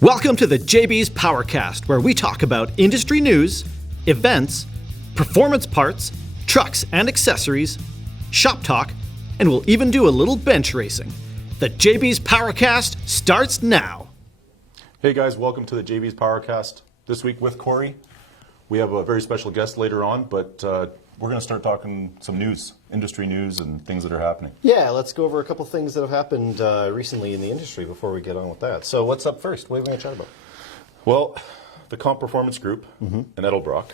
Welcome to the JBs Powercast, where we talk about industry news, events, performance parts, trucks and accessories, shop talk, and we'll even do a little bench racing. The JBs Powercast starts now. Hey guys, welcome to the JBs Powercast. This week with Corey. We have a very special guest later on, but we're going to start talking some news, industry news and things that are happening. Yeah, let's go over a couple things that have happened recently in the industry before we get on with that. So what's up first? What are we going to chat about? Well, the Comp Performance Group and Edelbrock.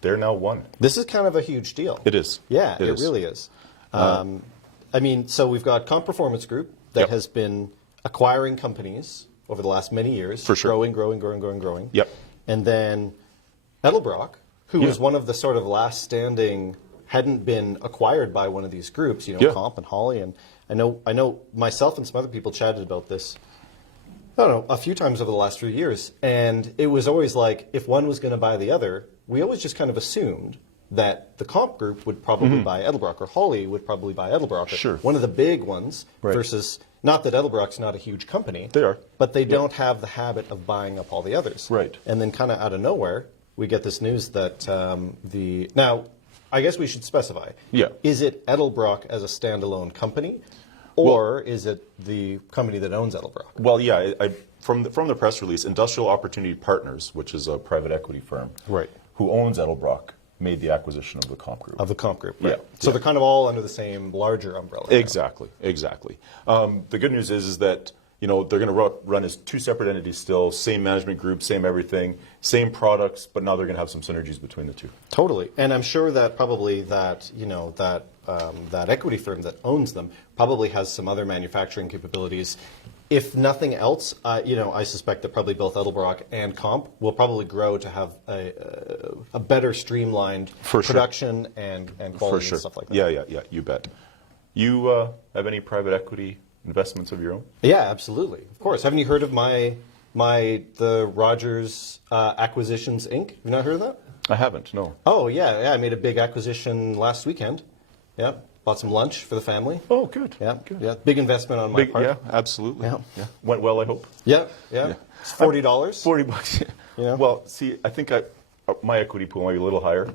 They're now one. This is kind of a huge deal. It is. Yeah, it is. really is. So we've got Comp Performance Group that has been acquiring companies over the last many years. For sure. Growing. Yep. And then Edelbrock, who was one of the sort of last standing, hadn't been acquired by one of these groups, Comp and Holley. And I know myself and some other people chatted about this, I don't know, a few times over the last few years. And it was always like, if one was going to buy the other, we always just kind of assumed that the Comp group would probably buy Edelbrock, or Holley would probably buy Edelbrock. Sure. One of the big ones versus, not that Edelbrock's not a huge company. They are. But they don't have the habit of buying up all the others. Right. And then kind of out of nowhere, we get this news that now, I guess we should specify. Yeah. Is it Edelbrock as a standalone company, or is it the company that owns Edelbrock? Well, yeah, from the press release, Industrial Opportunity Partners, which is a private equity firm, who owns Edelbrock, made the acquisition of the Comp Group. Right. Yeah. So they're kind of all under the same larger umbrella. Exactly. The good news is that they're going to run as two separate entities still, same management group, same everything, same products, but now they're going to have some synergies between the two. Totally. And I'm sure that probably that equity firm that owns them probably has some other manufacturing capabilities. If nothing else, I suspect that probably both Edelbrock and Comp will probably grow to have a better streamlined production and quality and stuff like that. Yeah, you bet. You have any private equity investments of your own? Yeah, absolutely. Of course. Haven't you heard of the Rogers Acquisitions Inc.? Have you not heard of that? I haven't, no. Oh, yeah. I made a big acquisition last weekend. Yeah. Bought some lunch for the family. Oh, good. Yeah, good. Yeah. Big investment on my part. Yeah, absolutely. Yeah. Went well, I hope. Yeah. It's $40. $40. Yeah. Well, see, I think my equity pool might be a little higher,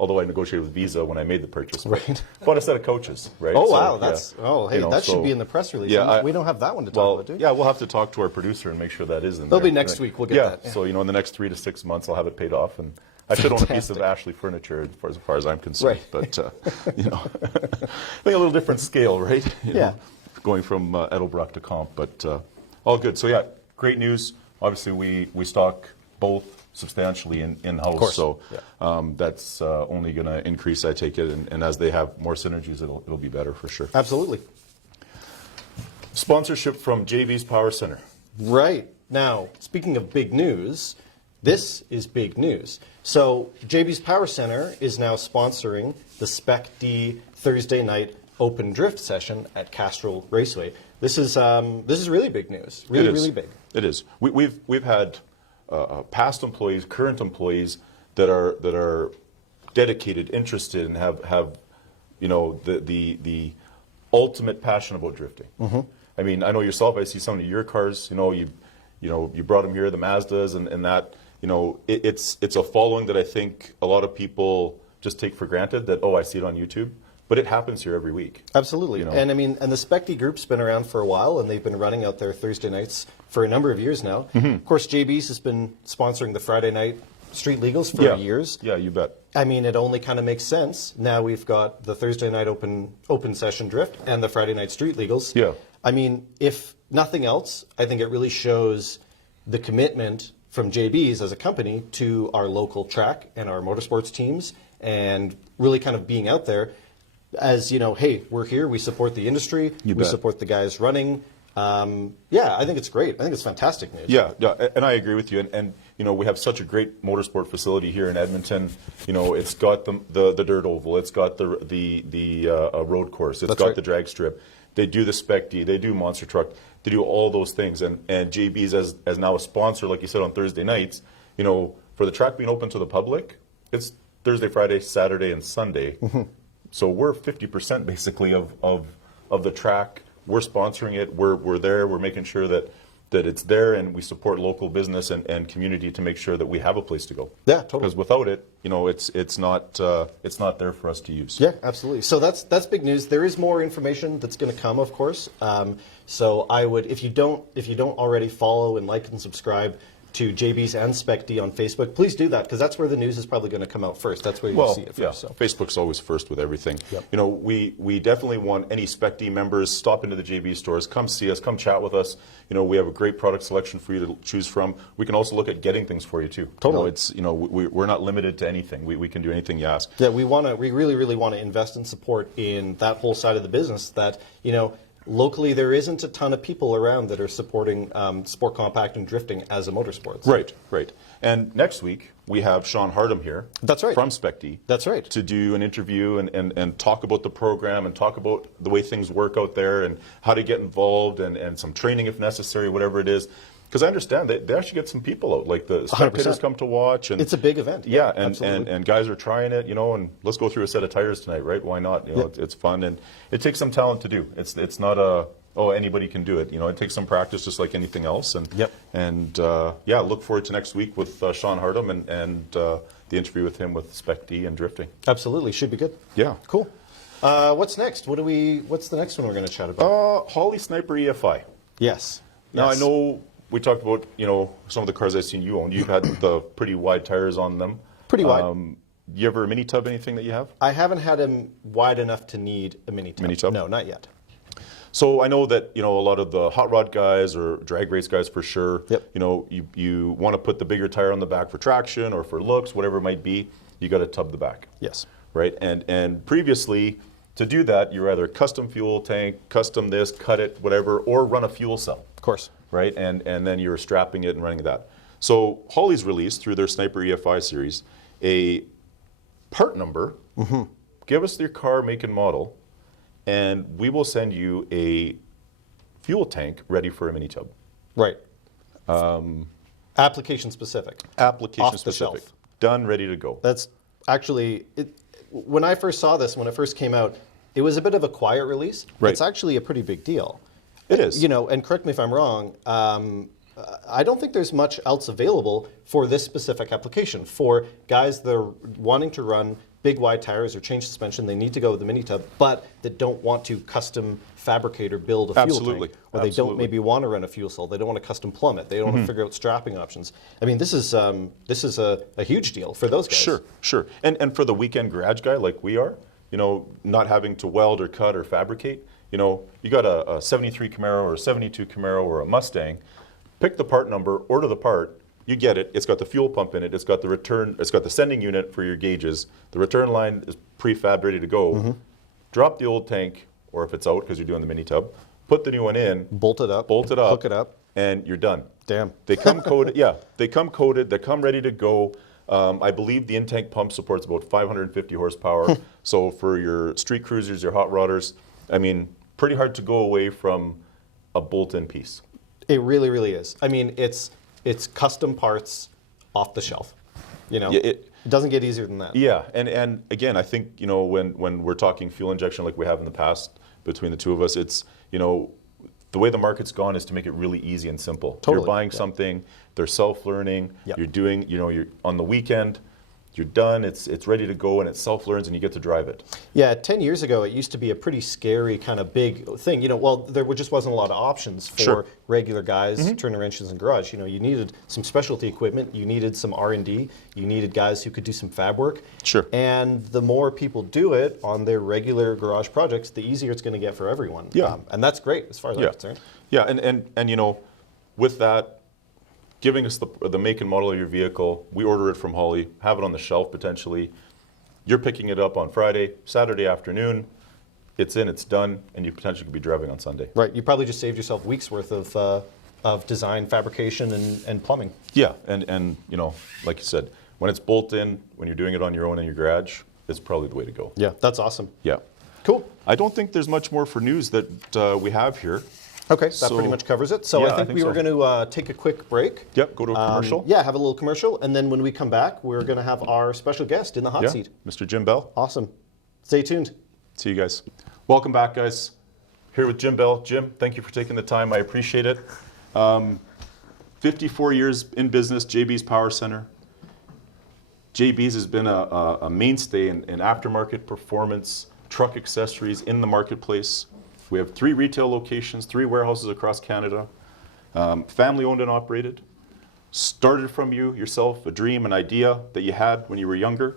although I negotiated with Visa when I made the purchase. Right. Bought a set of coaches, right? Oh, so, wow. That should be in the press release. Yeah, we don't have that one to talk about, do we? Yeah, we'll have to talk to our producer and make sure that is in That'll there. be next week. We'll get that. So, in the next 3 to 6 months, I'll have it paid off. And I should own a piece of Ashley furniture as far as I'm concerned. Right. But, I think a little different scale, right? Going from Edelbrock to Comp, but all good. So, yeah, great news. Obviously, we stock both substantially in-house, so that's only going to increase, I take it, and as they have more synergies, it'll be better for sure. Absolutely. Sponsorship from JBs Power Center. Right. Now, speaking of big news, this is big news. So JBs Power Center is now sponsoring the Spec'D Thursday night open drift session at Castrol Raceway. This is really big news. Really big. It is. We've had past employees, current employees that are dedicated, interested, and have the ultimate passion about drifting. I mean, I know yourself. I see some of your cars. You brought them here, the Mazdas, and that. It's a following that I think a lot of people just take for granted. That I see it on YouTube. But it happens here every week. Absolutely. And the Spec'D group's been around for a while, and they've been running out there Thursday nights for a number of years now. Of course, JB's has been sponsoring the Friday night street legals for years. Yeah, you bet. I mean, it only kind of makes sense. Now we've got the Thursday night open session drift and the Friday night street legals. Yeah. I mean, if nothing else, I think it really shows the commitment from JB's as a company to our local track and our motorsports teams, and really kind of being out there as, hey, we're here, we support the industry, we support the guys running. I think it's great. I think it's fantastic news. Yeah, and I agree with you. And we have such a great motorsport facility here in Edmonton. It's got the dirt oval, it's got the road course, it's got the drag strip. They do the Spec'D, they do monster truck, they do all those things. And JB's as now a sponsor, like you said, on Thursday nights. For the track being open to the public, it's Thursday, Friday, Saturday, and Sunday. So we're 50% basically of the track we're sponsoring it. We're there. We're making sure that it's there, and we support local business and community to make sure that we have a place to go. Yeah, totally. Because without it, it's not there for us to use. Yeah, absolutely. So that's big news. There is more information that's going to come, of course. So I would, if you don't already follow and like and subscribe to JBs and Spec'D on Facebook, please do that, because that's where the news is probably going to come out first. That's where you'll see it first. Yeah, so. Facebook's always first with everything. Yep. We definitely want any Spec'D members, stop into the JB stores, come see us, come chat with us. We have a great product selection for you to choose from. We can also look at getting things for you too. Totally. We're not limited to anything. We can do anything you ask. Yeah, we really, really want to invest and support in that whole side of the business that, locally, there isn't a ton of people around that are supporting sport compact and drifting as a motorsport. Right. And next week, we have Sean Hardham here. That's right. From Spec'D. That's right. To do an interview and talk about the program and talk about the way things work out there and how to get involved and some training if necessary, whatever it is. Because I understand that they actually get some people out, like the spectators 100%. come to watch. And it's a big event. Yeah, absolutely. and guys are trying it, and let's go through a set of tires tonight, right? Why not? It's fun, and it takes some talent to do. It's not anybody can do it. It takes some practice, just like anything else. And look forward to next week with Sean Hardham and the interview with him with Spec'D and drifting. Absolutely, should be good. Yeah, cool. What's next? What's the next one we're going to chat about? Holley Sniper EFI. Yes. Now I know. We talked about, some of the cars I've seen you own. You've had the pretty wide tires on them. Pretty wide. You ever a mini tub, anything that you have? I haven't had them wide enough to need a mini tub. Mini tub? No, not yet. So I know that, a lot of the hot rod guys or drag race guys for sure, Yep. You want to put the bigger tire on the back for traction or for looks, whatever it might be, you got to tub the back. Yes. Right? And previously, to do that, you're either custom fuel tank, custom this, cut it, whatever, or run a fuel cell. Of course. Right, and then you're strapping it and running that. So Holley's released through their Sniper EFI series a part number. Mm-hmm. Give us your car, make, and model, and we will send you a fuel tank ready for a mini tub. Right. Application specific. Application Off specific. the shelf. Done, ready to go. That's actually when I first saw this, when it first came out, it was a bit of a quiet release. Right. It's actually a pretty big deal. It is. And correct me if I'm wrong, I don't think there's much else available for this specific application. For guys that are wanting to run big wide tires or change suspension, they need to go with the mini tub, but that don't want to custom fabricate or build a fuel tank. Or they don't maybe want to run a fuel cell. They don't want to custom plumb it. They don't want to figure out strapping options. I mean, this is a huge deal for those guys. Sure. And for the weekend garage guy like we are, not having to weld or cut or fabricate, you got a 73 Camaro or a 72 Camaro or a Mustang, pick the part number, order the part, you get it. It's got the fuel pump in it. It's got the sending unit for your gauges. The return line is prefab ready to go. Mm-hmm. Drop the old tank, or if it's out because you're doing the mini tub, put the new one in. Bolt it up. Hook it up. And you're done. Damn. They come coated. Yeah, they come coated. They come ready to go. I believe the in-tank pump supports about 550 horsepower. So for your street cruisers, your hot rodders, I mean, pretty hard to go away from a bolt-in piece. It really, really is. I mean, it's custom parts off the shelf. It doesn't get easier than that. Yeah, and again, I think when we're talking fuel injection like we have in the past between the two of us, it's the way the market's gone is to make it really easy and simple. Totally. You're buying something, they're self-learning. Yep. You're doing, you're on the weekend. You're done, it's ready to go, and it self-learns, and you get to drive it. Yeah, 10 years ago, it used to be a pretty scary kind of big thing. There just wasn't a lot of options for regular guys turning wrenches in garage. You needed some specialty equipment, you needed some R&D, you needed guys who could do some fab work. Sure. And the more people do it on their regular garage projects, the easier it's going to get for everyone. Yeah. And that's great, as far as I'm concerned. Yeah, and with that, giving us the make and model of your vehicle, we order it from Holley, have it on the shelf potentially. You're picking it up on Friday, Saturday afternoon, it's in, it's done, and you potentially could be driving on Sunday. Right, you probably just saved yourself weeks worth of design, fabrication, and plumbing. Yeah, and like you said, when it's bolt in, when you're doing it on your own in your garage, it's probably the way to go. Yeah, that's awesome. Yeah. Cool. I don't think there's much more for news that we have here. Okay, that pretty much covers it. So yeah, I think we were going to take a quick break. Yep, go to a commercial. Yeah, have a little commercial, and then when we come back, we're going to have our special guest in the hot seat. Mr. Jim Bell. Awesome. Stay tuned. See you guys. Welcome back, guys. here with Jim Bell. Jim, thank you for taking the time. I appreciate it. 54 years in business, JBs Power Center. JBs has been a mainstay in aftermarket performance, truck accessories in the marketplace. We have 3 retail locations, 3 warehouses across Canada, family owned and operated. Started from you yourself, a dream, an idea that you had when you were younger.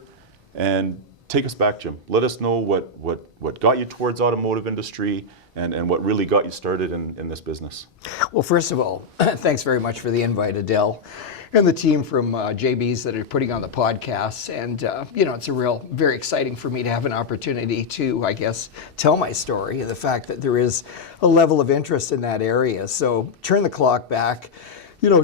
And take us back, Jim. Let us know what got you towards automotive industry and what really got you started in this business. Well, first of all, thanks very much for the invite, Adel, and the team from JBs that are putting on the podcast. And, it's very exciting for me to have an opportunity to, I guess, tell my story, the fact that there is a level of interest in that area. So turn the clock back,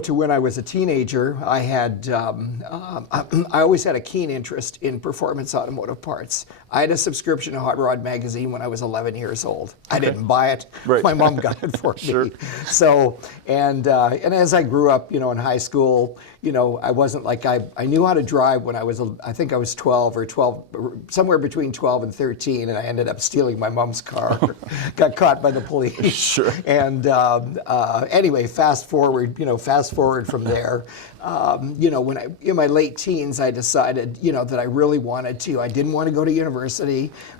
to when I was a teenager. I had, I always had a keen interest in performance automotive parts. I had a subscription to Hot Rod magazine when I was 11 years old. I didn't buy it. Right. My mom got it for Sure. me. So, and as I grew up, in high school, I wasn't like, I knew how to drive when I think I was 12 or 12, somewhere between 12 and 13, and I ended up stealing my mom's car. Got caught by the police. Sure. And anyway, fast forward from there. When in my late teens, I decided, that I really wanted to. I didn't want to go to university.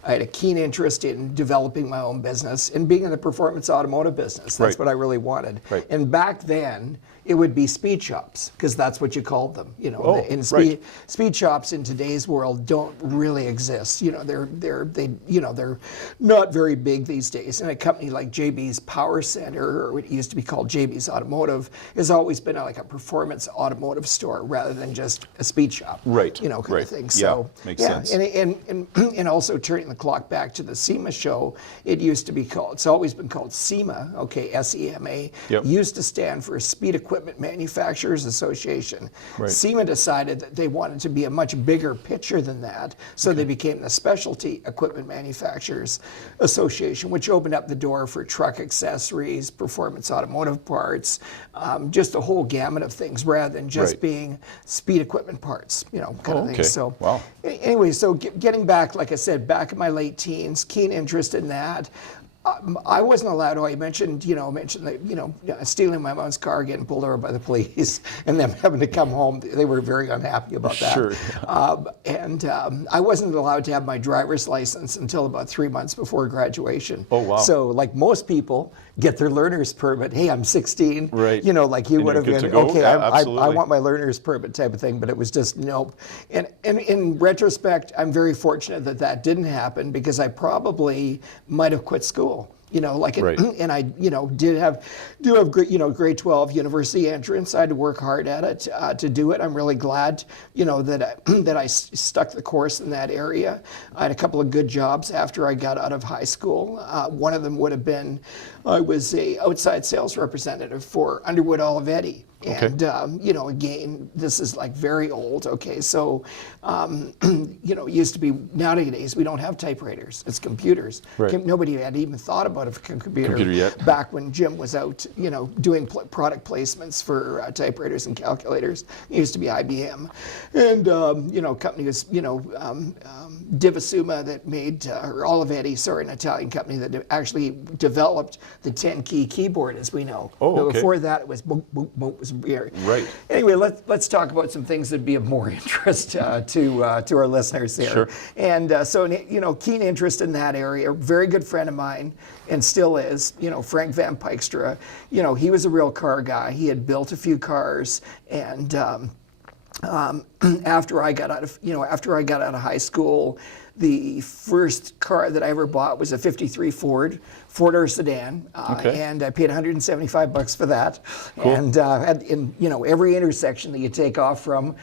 I had a keen interest in developing my own business and being in the performance automotive business. That's Right. what I really wanted. Right. And back then, it would be speed shops, because that's what you called them. And speed shops in today's world don't really exist. They're not very big these days. And a company like JBs Power Center, or what used to be called JBs Automotive, has always been like a performance automotive store rather than just a speed shop. Right. Kind right. of thing. Yeah, So makes sense. And also turning the clock back to the SEMA show, it's always been called SEMA, SEMA. Yep. Used to stand for Speed Equipment Manufacturers Association. Right. SEMA decided that they wanted to be a much bigger picture than that, so they became the Specialty Equipment Manufacturers Association, which opened up the door for truck accessories, performance automotive parts, just a whole gamut of things, rather than just Right. being speed equipment parts, kind of okay. thing. So, Wow. Anyway, so getting back, like I said, back in my late teens, keen interest in that. I wasn't allowed. I mentioned that, stealing my mom's car, getting pulled over by the police, and them having to come home. They were very unhappy about that. Sure. I wasn't allowed to have my driver's license until about 3 months before graduation. Oh, wow. So, like most people, get their learner's permit. Hey, I'm 16. Right. Like you And would you're have good been. to go? Okay, Yeah, I absolutely. want my learner's permit type of thing, but it was just nope. And in retrospect, I'm very fortunate that didn't happen, because I probably might have quit school. Right. And I, do have grade 12 university entrance. I had to work hard at it to do it. I'm really glad, that I stuck the course in that area. I had a couple of good jobs after I got out of high school. One of them would have been, I was a outside sales representative for Underwood Olivetti. Okay. And, again, this is like very old. Okay. So, it used to be, nowadays we don't have typewriters. It's computers. Right. Nobody had even thought about a computer yet. back when Jim was out, doing product placements for typewriters and calculators. It used to be IBM. And, company was, Divasuma that made, or Olivetti, sorry, an Italian company that actually developed the 10-key keyboard, as we know. Oh, okay. Before that, it was boom, boom, boom, it was weird. Right. Anyway, let's talk about some things that'd be of more interest to our listeners here. Sure. And keen interest in that area. Very good friend of mine, and still is. Frank Van Pijkstra. He was a real car guy. He had built a few cars, and after I got out of high school, the first car that I ever bought was a '53 four-door sedan, and I paid $175 for that. Cool. And in every intersection that you take off from,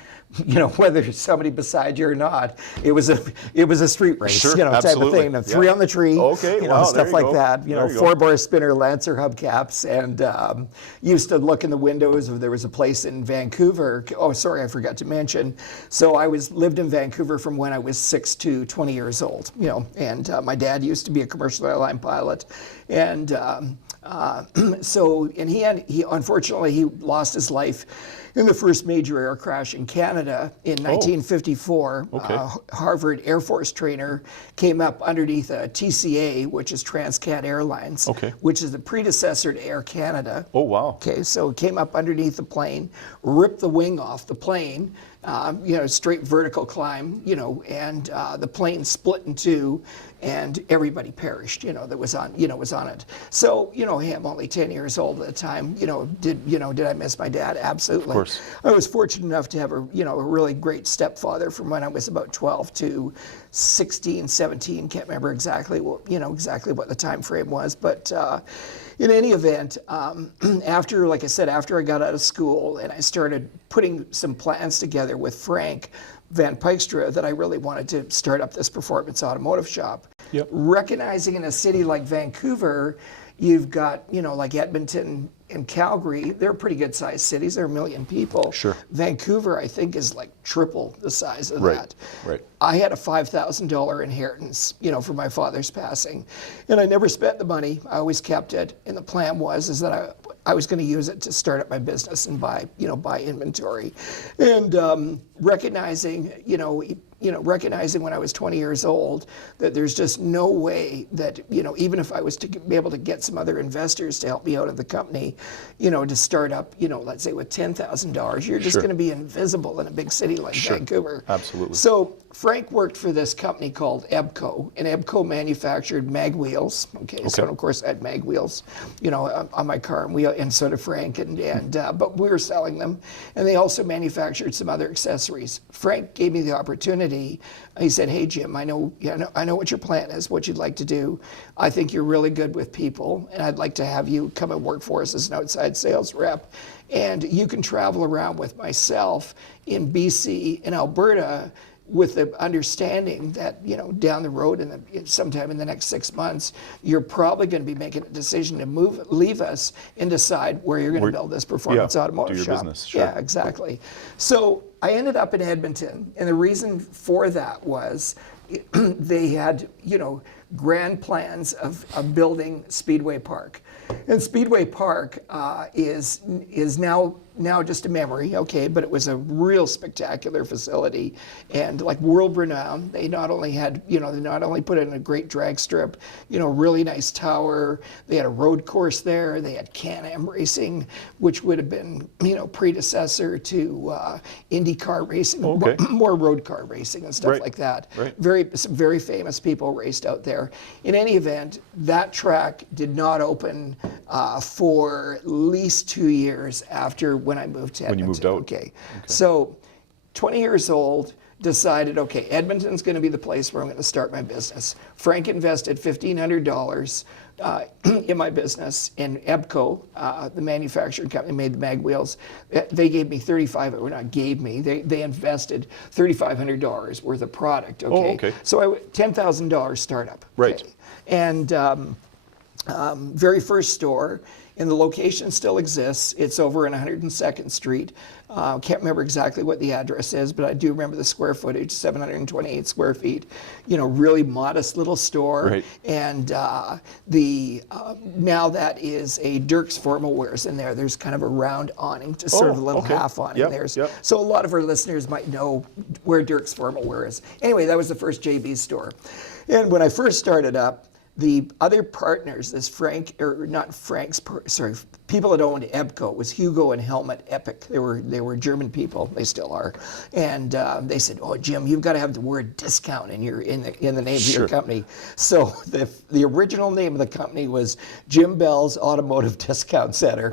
whether there's somebody beside you or not, it was a street race, Sure, type of absolutely. thing. And 3 on the tree, Okay, wow, there stuff you like go. that. There you go. 4-bore spinner Lancer hubcaps, and used to look in the windows. There was a place in Vancouver. Oh, sorry, I forgot to mention. So I was-lived in Vancouver from when I was 6 to 20 years old. And my dad used to be a commercial airline pilot, and he unfortunately he lost his life in the first major air crash in Canada in 1954. Harvard Air Force trainer came up underneath a TCA, which is Transcat Airlines, which is the predecessor to Air Canada. Oh, wow. Okay, so came up underneath the plane, ripped the wing off the plane, straight vertical climb, and the plane split in two, and everybody perished, that was on it. So, hey, I'm only 10 years old at the time. Did I miss my dad? Absolutely. Of course. I was fortunate enough to have a really great stepfather from when I was about 12 to 16, 17. Can't remember exactly what the time frame was, but in any event, after I got out of school and I started putting some plans together with Frank Van Pijkstra that I really wanted to start up this performance automotive shop. Recognizing in a city like Vancouver, you've got, like Edmonton and Calgary, they're pretty good sized cities. They're 1 million people. Sure. Vancouver, I think, is like triple the size of that. Right. I had a $5,000 inheritance, for my father's passing, and I never spent the money. I always kept it, and the plan was that I was going to use it to start up my business and buy inventory, and recognizing when I was 20 years old that there's just no way that, even if I was to be able to get some other investors to help me out of the company, to start up, let's say with $10,000, you're just going to be invisible in a big city like Vancouver. Absolutely. So Frank worked for this company called EBCO, and EBCO manufactured mag wheels. So of course I had mag wheels, on my car, and so did Frank, but we were selling them, and they also manufactured some other accessories. Frank gave me the opportunity. He said, "Hey Jim, I know what your plan is, what you'd like to do. I think you're really good with people, and I'd like to have you come and work for us as an outside sales rep, and you can travel around with myself in BC and Alberta." With the understanding that, down the road sometime in the next 6 months, you're probably going to be making a decision to leave us and decide where you're going to build this performance automotive do your shop. business. Sure. Yeah, exactly. So I ended up in Edmonton, and the reason for that was they had, grand plans of building Speedway Park. And Speedway Park is now just a memory, but it was a real spectacular facility and like world renowned. They not only had, they not only put in a great drag strip, really nice tower. They had a road course there. They had Can-Am racing, which would have been, predecessor to IndyCar racing, more road car racing and stuff like that. Some very famous people raced out there. In any event, that track did not open for at least 2 years after when I moved to Edmonton. When you moved out. Okay. So 20 years old, decided, Edmonton's going to be the place where I'm going to start my business. Frank invested $1,500 in my business, and EBCO, the manufacturing company, made the mag wheels. They gave me they invested $3,500 worth of product. So $10,000 startup. Right. And very first store, and the location still exists. It's over in 102nd Street. Can't remember exactly what the address is, but I do remember the square footage, 728 square feet. Really modest little store. Right. And now that is a Dirk's Formal Wears in there. There's kind of a round awning, just sort of a little half awning there. So a lot of our listeners might know where Dirk's Formal Wear is. Anyway, that was the first JB's store. And when I first started up, the other partners, people that owned EBCO, was Hugo and Helmut Epic. They were German people. They still are. And they said, "Oh, Jim, you've got to have the word discount in the name of your company." So the original name of the company was Jim Bell's Automotive Discount Center.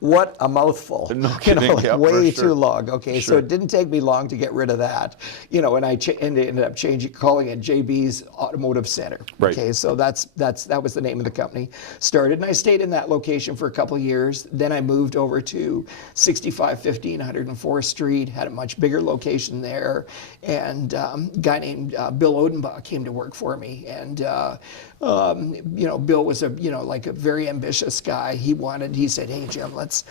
What a mouthful. No kidding. Way too long. So it didn't take me long to get rid of that. And I ended up calling it JB's Automotive Center. Right. So that was the name of the company. Started, and I stayed in that location for a couple of years. Then I moved over to 6515 104th Street, had a much bigger location there, and a guy named Bill Odenbach came to work for me. And Bill was a very ambitious guy. He said, "Hey, hey Jim, let's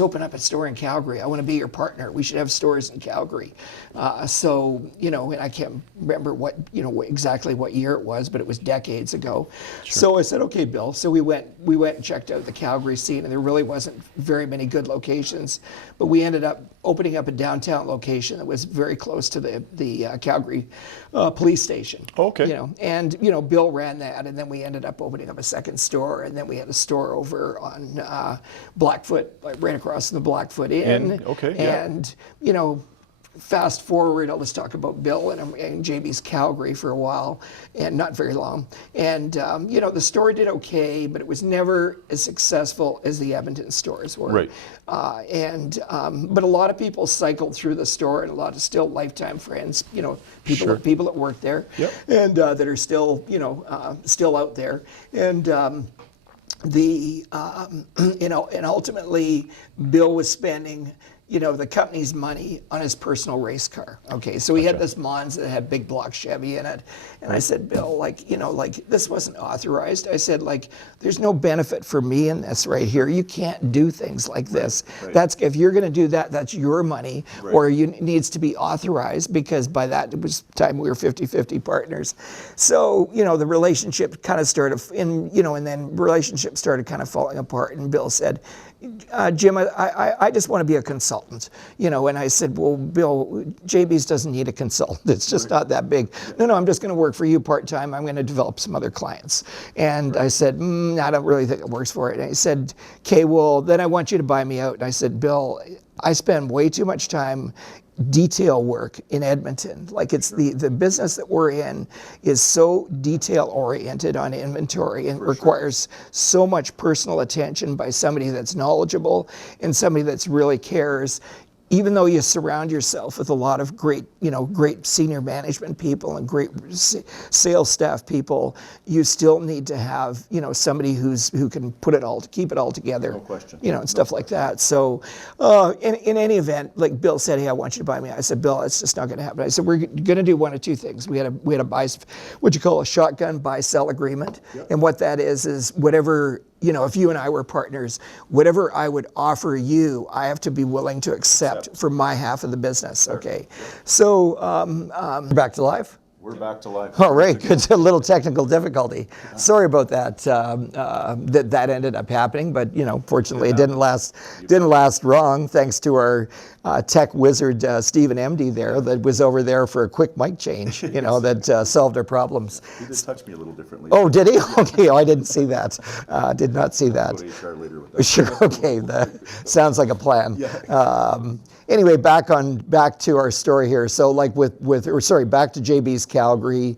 open up a store in Calgary. I want to be your partner. We should have stores in Calgary. So, you know, and I can't remember exactly what year it was, but it was decades ago. Sure. So I said, okay, Bill. So we went and checked out the Calgary scene, and there really wasn't very many good locations, but we ended up opening up a downtown location that was very close to the Calgary police station. Okay. You know, and you know, Bill ran that, and then we ended up opening up a second store, and then we had a store over on Blackfoot, like right across from the Blackfoot Inn. Okay. Yeah. And you know, fast forward, I'll just talk about Bill and JB's Calgary for a while, and not very long. And you know, the store did okay, but it was never as successful as the Edmonton stores were. Right. But a lot of people cycled through the store, and a lot of still lifetime friends, you know, people that work there, Yep. and that are still, you know, still out there. And you know, and ultimately, Bill was spending, you know, the company's money on his personal race car. Okay, so he had this Monza that had big block Chevy in it. And I said, Bill, like, you know, like this wasn't authorized. I said, like, there's no benefit for me in this right here. You can't do things like this. Right. That's, if you're gonna do that, that's your money, or you needs to be authorized, because by that it was time we were 50-50 partners. So, you know, the relationship kind of started, and then relationships started kind of falling apart, and Bill said, Jim, I just want to be a consultant, you know. And I said, well, Bill, JB's doesn't need a consultant. It's just not that big. No, I'm just going to work for you part-time. I'm going to develop some other clients. And I said, I don't really think it works for it. And he said, okay, well, then I want you to buy me out. And I said, Bill, I spend way too much time detail work in Edmonton. Like, it's the business that we're in is so detail oriented on inventory, and requires so much personal attention by somebody that's knowledgeable and somebody that's really cares. Even though you surround yourself with a lot of great senior management people and great sales staff people, you still need to have, you know, somebody who can keep it all together. No question. You know, and stuff like that. So, in any event, like Bill said, hey, I want you to buy me. I said, Bill, it's just not going to happen. I said, we're going to do one of two things. We had a buy, what you call a shotgun buy-sell agreement, and what that is whatever. You know, if you and I were partners, whatever I would offer you, I have to be willing to accept for my half of the business. Okay, so back to live. We're back to life. All right, good. A little technical difficulty. Sorry about that. That ended up happening, but you know, fortunately, it didn't last long. Thanks to our tech wizard Stephen MD there, that was over there for a quick mic change. You know, that solved our problems. He did touch me a little differently. Oh, did he? Okay. Oh, I didn't see that. Did not see that. Go to HR later with that. Sure. Okay. Sounds like a plan. Anyway, back to our story here. So, like back to JB's Calgary.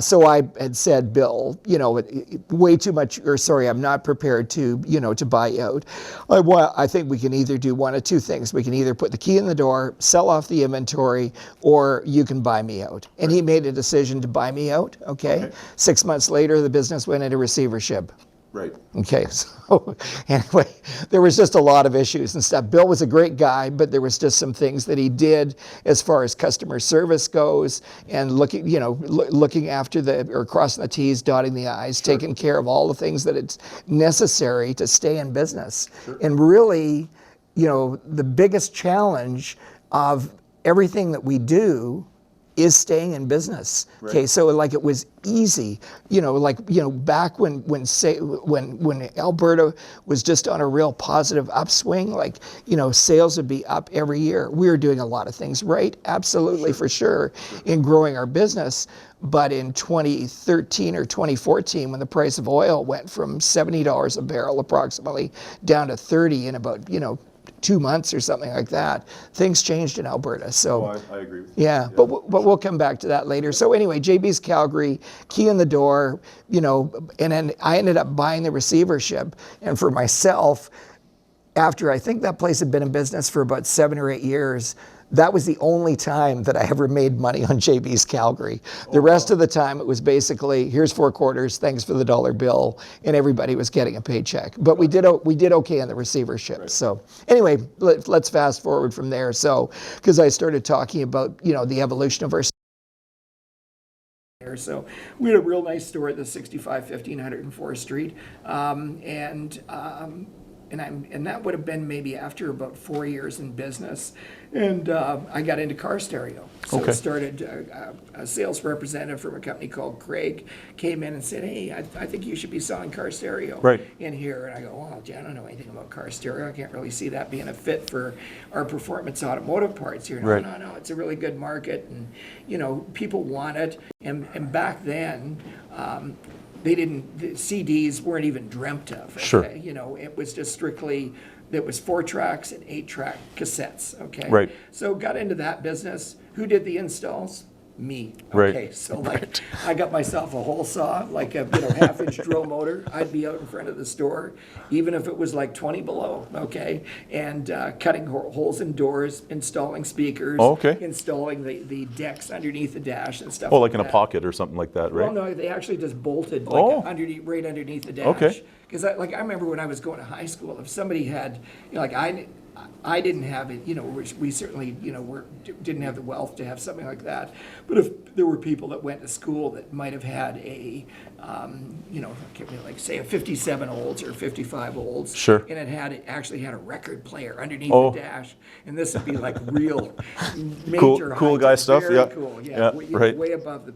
So I had said, Bill, you know, way too much. Or sorry, I'm not prepared to, you know, to buy out. I think we can either do one of two things. We can either put the key in the door, sell off the inventory, or you can buy me out. And he made a decision to buy me out. Okay. 6 months later, the business went into receivership. Right. Okay, so anyway, there was just a lot of issues and stuff. Bill was a great guy, but there was just some things that he did as far as customer service goes, and looking after or crossing the T's, dotting the I's, taking care of all the things that it's necessary to stay in business. And really, you know, the biggest challenge of everything that we do is staying in business. Right. Okay, so like it was easy, you know, like, you know, back when Alberta was just on a real positive upswing, like, you know, sales would be up every year. We were doing a lot of things right, absolutely, for sure, in growing our business. But in 2013 or 2014, when the price of oil went from $70 a barrel approximately down to 30 in about, you know, 2 months or something like that, things changed in Alberta. So I agree with you. Yeah, but we'll come back to that later. So anyway, JB's Calgary, key in the door, you know, and then I ended up buying the receivership. And for myself, after I think that place had been in business for about 7 or 8 years, that was the only time that I ever made money on JB's Calgary. The rest of the time, it was basically, here's 4 quarters, thanks for the dollar bill, and everybody was getting a paycheck. But we did okay in the receivership. Right. So anyway, let's fast forward from there. So, because I started talking about, you know, the evolution of our. So we had a real nice store at the 65 1504 Street, and and that would have been maybe after about 4 years in business, and I got into car stereo. So Okay. I started a sales representative from a company called Craig came in and said, "Hey, I think you should be selling car stereo Right. in here." And I go, "Well, gee, I don't know anything about car stereo. I can't really see that being a fit for our performance automotive parts here." Right. No, it's a really good market, and people want it. And back then, the CDs weren't even dreamt of. Okay? Sure. It was just strictly, it was 4-tracks and 8-track cassettes. Okay. Right. So got into that business. Who did the installs? Me. Right. Okay. So I got myself a hole saw, like a 1/2-inch drill motor. I'd be out in front of the store, even if it was like 20 below. Okay. And cutting holes in doors, installing speakers. Oh, okay. Installing the decks underneath the dash and stuff. Oh, like in a that. pocket or something like that, right? Well, no, they actually just bolted right underneath the dash. Okay. Because I remember when I was going to high school, if somebody had, I didn't have it, we certainly, didn't have the wealth to have something like that. But if there were people that went to school that might have had a, say a 57 Olds or 55 Olds. Sure. And it actually had a record player underneath Oh. the dash. And this would be like real major Cool high guy tech, stuff, very yeah. cool, Yeah, right. way above the,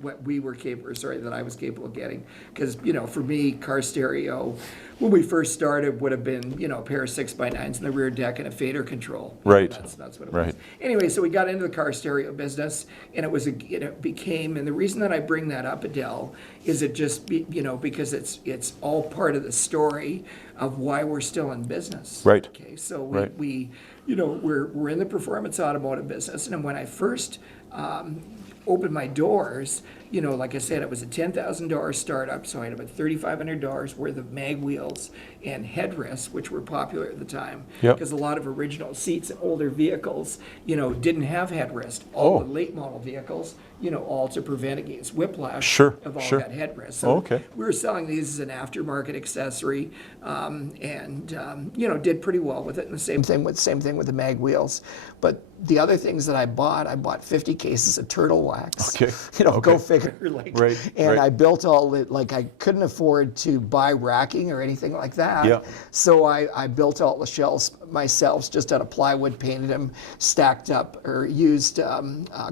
what we were capable, that I was capable of getting. Because, for me, car stereo, when we first started, would have been, a pair of 6x9s in the rear deck and a fader control. Right. That's what it Right. was. Anyway, so we got into the car stereo business, and it became, and the reason that I bring that up, Adel, is it just, because it's all part of the story of why we're still in business. Right. Okay, so Right. we're in the performance automotive business, and when I first opened my doors, like I said, it was a $10,000 startup, so I had about $3,500 worth of mag wheels and headrests, which were popular at the time. Yep. Because a lot of original seats in older vehicles, didn't have headrest. All the late model vehicles, all to prevent against whiplash Sure, of all sure. that headrest. So Okay. we were selling these as an aftermarket accessory, and did pretty well with it. And the same thing with the mag wheels. But the other things that I bought 50 cases of turtle wax. Okay. Go Okay. figure. Right, And right. I built all it, I couldn't afford to buy racking or anything like that. Yeah. So I built all the shelves myself, just out of plywood, painted them, stacked up, or used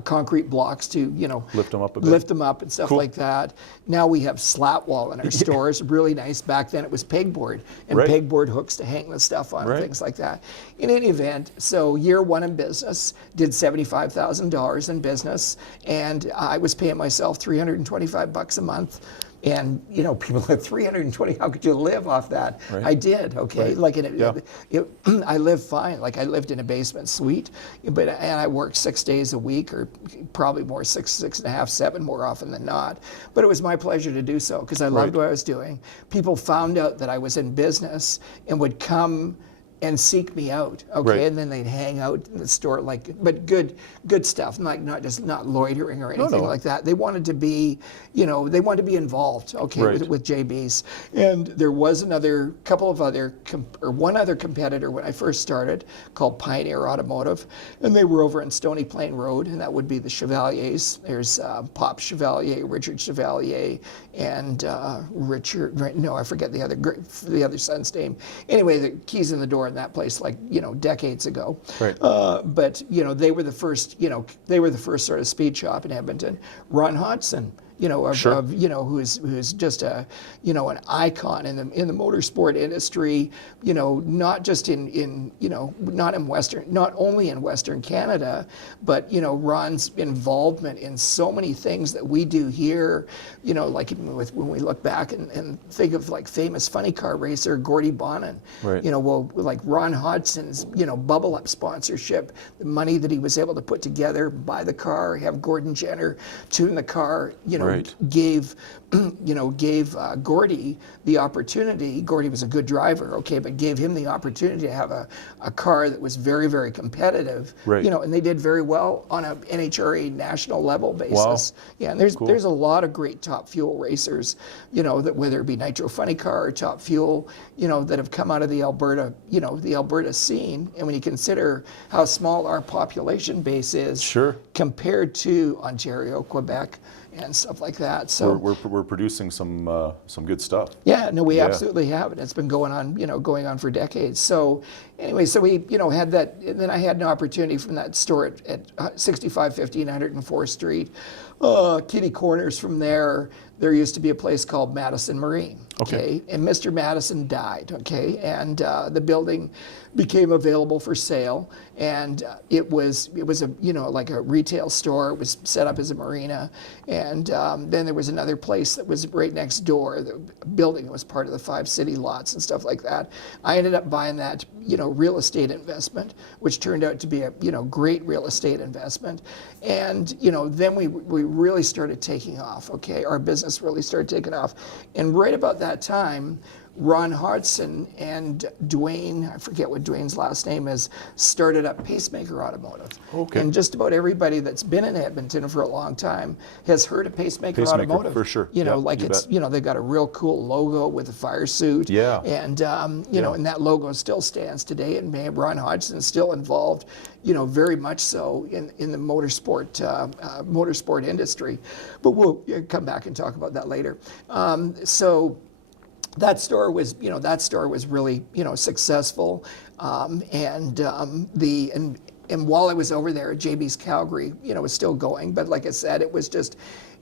concrete blocks to, Lift 'em up a bit. lift them up and stuff Cool. like that. Now we have slat wall in our stores, really nice. Back then it was pegboard and Right. pegboard hooks to hang the stuff on, Right. and things like that. In any event, so year one in business, did $75,000 in business, and I was paying myself $325 a month. And people like 320. How could you live off that? Right. I did. Okay, Right. I lived fine. Like I lived in a basement suite, and I worked 6 days a week, or probably more, 6.5, 7 more often than not. But it was my pleasure to do so because I loved what I was doing. People found out that I was in business and would come and seek me out, okay, Right. and then they'd hang out in the store, but good stuff, not loitering or anything No. like that. They wanted to be, they wanted to be involved, okay, Right. with JBs. And there was one other competitor when I first started called Pioneer Automotive, and they were over on Stony Plain Road, and that would be the Chevaliers. There's Pop Chevalier, Richard Chevalier, and I forget the other son's name. Anyway, the keys in the door in that place, decades ago. Right. But they were the first. They were the first sort of speed shop in Edmonton. Ron Hodgson, Sure. who's just an icon in the motorsport industry, not just not only in Western Canada, but Ron's involvement in so many things that we do here, when we look back and think of famous funny car racer Gordy Bonin, Right. Like Ron Hodgson's, Bubble Up sponsorship, the money that he was able to put together, buy the car, have Gordon Jenner tune the car, Right. gave Gordy the opportunity. Gordy was a good driver, okay, but gave him the opportunity to have a car that was very, very competitive. Right. And they did very well on a NHRA national level basis. Wow. Yeah, and there's a lot of great Top Fuel racers, that whether it be Nitro Funny Car or Top Fuel, that have come out of the Alberta scene. And when you consider how small our population base is Sure. compared to Ontario, Quebec, and stuff like that. So we're producing some good stuff. yeah, no, we Yeah. absolutely have, and it's been going on for decades. So anyway, so we had that, and then I had an opportunity from that store at 6550 and 104th Street, kitty corners from there. There used to be a place called Madison Marine. Okay. And Mr. Madison died. Okay, and the building became available for sale, and it was a like a retail store. It was set up as a marina, and then there was another place that was right next door. The building was part of the 5 city lots and stuff like that. I ended up buying that real estate investment, which turned out to be a great real estate investment, and then we really started taking off. Okay, our business really started taking off, and right about that time, Ron Hodgson and Dwayne, I forget what Dwayne's last name is, started up Pacemaker Automotive. Okay. And just about everybody that's been in Edmonton for a long time has heard of Pacemaker Automotive. For sure. You know, Yeah, like you it's, bet. they've got a real cool logo with a fire suit. Yeah. And, and that logo still stands today. And Ron Hodgson's still involved, very much so in the motorsport industry. But we'll come back and talk about that later. So that store was really successful, and while I was over there, JBs Calgary was still going, but like I said, it was just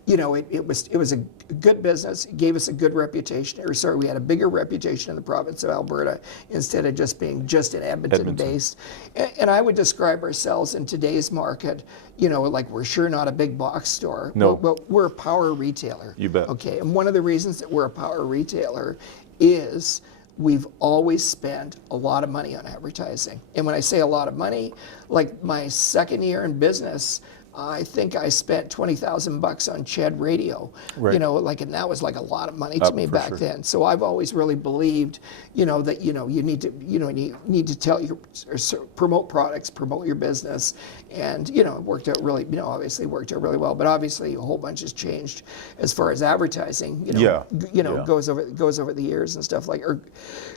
it was a good business. It gave us a good reputation. We had a bigger reputation in the province of Alberta instead of just being in Edmonton based. And I would describe ourselves in today's market, like we're sure not a big box store. No. But we're a power retailer. You bet. Okay, and one of the reasons that we're a power retailer is we've always spent a lot of money on advertising. And when I say a lot of money, like my second year in business, I think I spent $20,000 on Ched Radio, Right. and that was like a lot of money to me for back sure. then. So I've always really believed, that you need to tell promote products, promote your business, and it worked out really, obviously worked out really well. But obviously a whole bunch has changed as far as advertising, Yeah. goes over the years and stuff or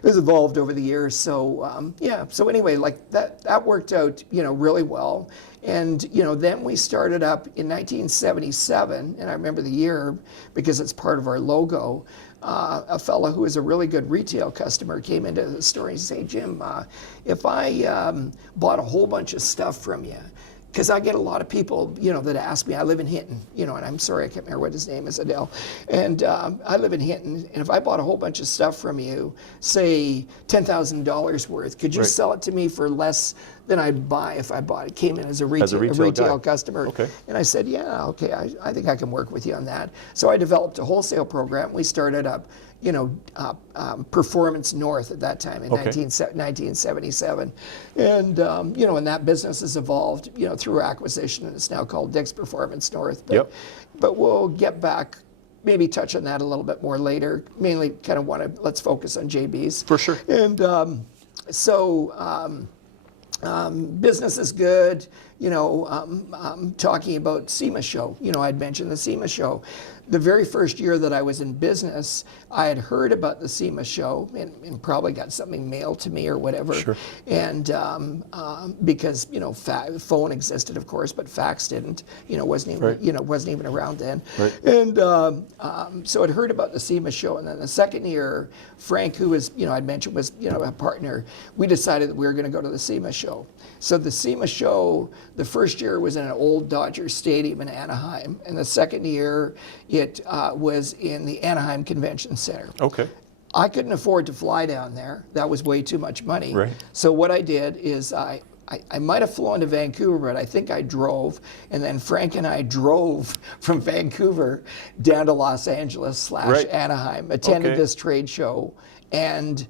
has evolved over the years. So so anyway, like that worked out, really well. And then we started up in 1977, and I remember the year because it's part of our logo. A fellow who is a really good retail customer came into the store and said, "Hey, Jim, if I bought a whole bunch of stuff from you," because I get a lot of people, that ask me. I live in Hinton, and I'm sorry, I can't remember what his name is, Adel. And I live in Hinton, and if I bought a whole bunch of stuff from you, say $10,000 worth, could you Right. sell it to me for less than I'd buy if I bought it? Came in as a retail retail guy. customer. Okay. And I said, yeah, okay, I think I can work with you on that. So I developed a wholesale program. We started up, Performance North at that time in Okay. 1977. And, and that business has evolved, through acquisition, and it's now called Dick's Performance North. But, but we'll get back, maybe touch on that a little bit more later. Mainly kind of let's focus on JBs. For sure. And business is good. Talking about SEMA show, I'd mentioned the SEMA show. The very first year that I was in business, I had heard about the SEMA show and probably got something mailed to me or whatever. Sure. And because phone existed, of course, but fax didn't. Wasn't even Right. wasn't even around then. Right. And so I'd heard about the SEMA show, and then the second year, Frank, who was I'd mentioned was a partner, we decided that we were going to go to the SEMA show. So the SEMA show, the first year was in an old Dodger Stadium in Anaheim, and the second year it was in the Anaheim Convention Center. Okay. I couldn't afford to fly down there. That was way too much money. Right. So what I did is I might have flown to Vancouver, but I think I drove, and then Frank and I drove from Vancouver down to Los Angeles / Right. Anaheim, attended Okay. this trade show, and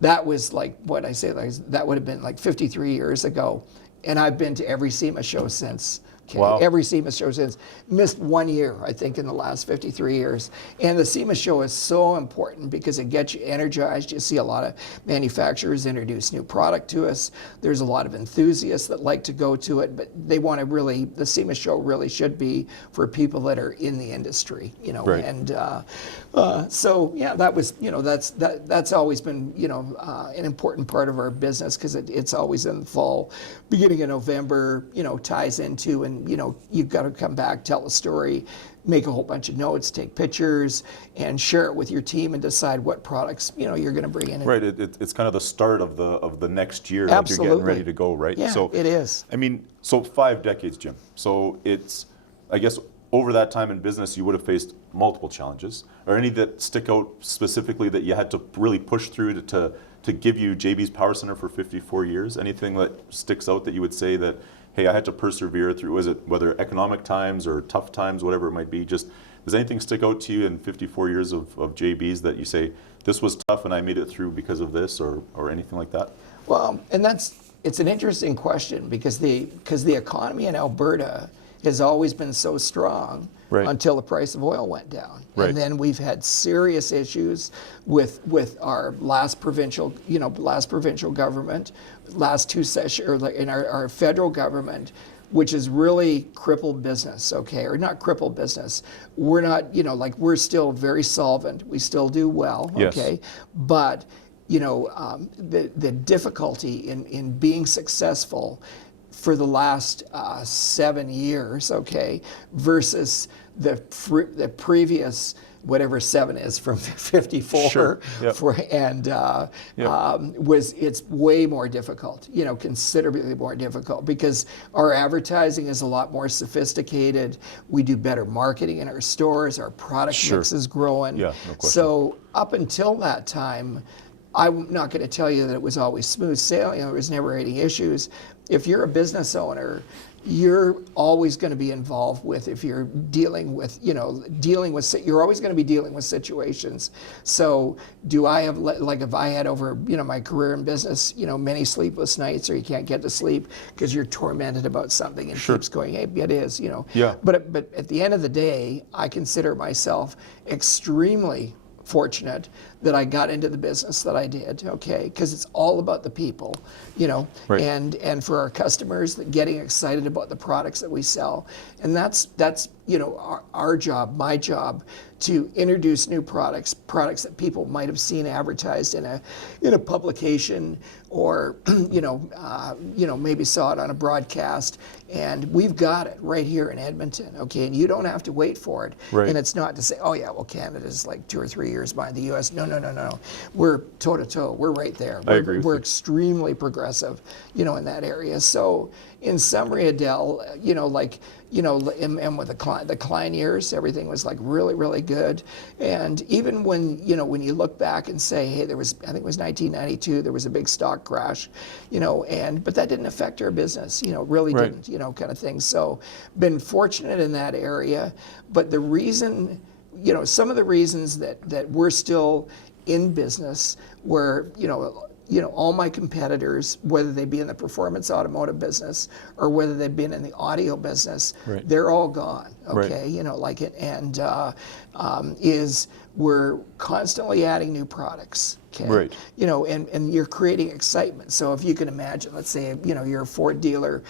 that was like what I say, that would have been like 53 years ago. And I've been to every SEMA show since. Okay? Wow. Every SEMA show since. Missed 1 year, I think, in the last 53 years. And the SEMA show is so important because it gets you energized. You see a lot of manufacturers introduce new product to us. There's a lot of enthusiasts that like to go to it, but they want to really, the SEMA show really should be for people that are in the industry, Right. And so, yeah, that was, that's always been, an important part of our business because it's always in the fall, beginning of November, ties into and you've got to come back, tell a story, make a whole bunch of notes, take pictures, and share it with your team and decide what products you're going to bring in. Right. It's kind of the start of the next year. Like Absolutely. you're getting ready to go, right? Yeah, so it is. I mean, so 5 decades, Jim. So it's, I guess, over that time in business, you would have faced multiple challenges. Or any that stick out specifically that you had to really push through to give you JB's Power Center for 54 years? Anything that sticks out that you would say that, hey, I had to persevere through, was it whether economic times or tough times, whatever it might be? Just, does anything stick out to you in 54 years of JB's that you say, this was tough and I made it through because of this, or anything like that? Well, and it's an interesting question because the economy in Alberta has always been so strong until the price of oil went down. Right. And then we've had serious issues with our last provincial government, last 2 sessions, or in our federal government, which has really crippled business, okay, or not crippled business. We're not, we're still very solvent. We still do well, yes. okay, but the difficulty in being successful for the last 7 years, okay, versus the previous whatever 7 is from 54, sure. Yep. It's way more difficult, considerably more difficult, because our advertising is a lot more sophisticated. We do better marketing in our stores. Our product mix is growing. Yeah, no question. So up until that time, I'm not going to tell you that it was always smooth sailing. There was never any issues. If you're a business owner, you're always going to be involved with, if you're dealing with, you're always going to be dealing with situations. So do I have, if I had over, my career in business, many sleepless nights, or you can't get to sleep because you're tormented about something and keeps going, hey, it is, Yeah. But at the end of the day, I consider myself extremely fortunate that I got into the business that I did, okay, because it's all about the people, Right. and for our customers, getting excited about the products that we sell, and that's our job, my job, to introduce new products that people might have seen advertised in a publication, or maybe saw it on a broadcast, and we've got it right here in Edmonton, okay, and you don't have to wait for it. Right. And it's not to say, oh yeah, well, Canada's like 2 or 3 years behind the U.S. No. We're toe to toe. We're right there. I agree with We're you. extremely progressive, in that area. So in summary, Adel, and with the Klein years, everything was like really, really good. And even when you look back and say, hey, I think it was 1992, there was a big stock crash, but that didn't affect our business, really Right. didn't, kind of thing. So been fortunate in that area. But the reason, some of the reasons that we're still in business, where, all my competitors, whether they be in the performance automotive business or whether they've been in the audio business, Right. they're all gone, okay? Right. Is we're constantly adding new products, okay? Right. And you're creating excitement. So if you can imagine, let's say, you're a Ford dealer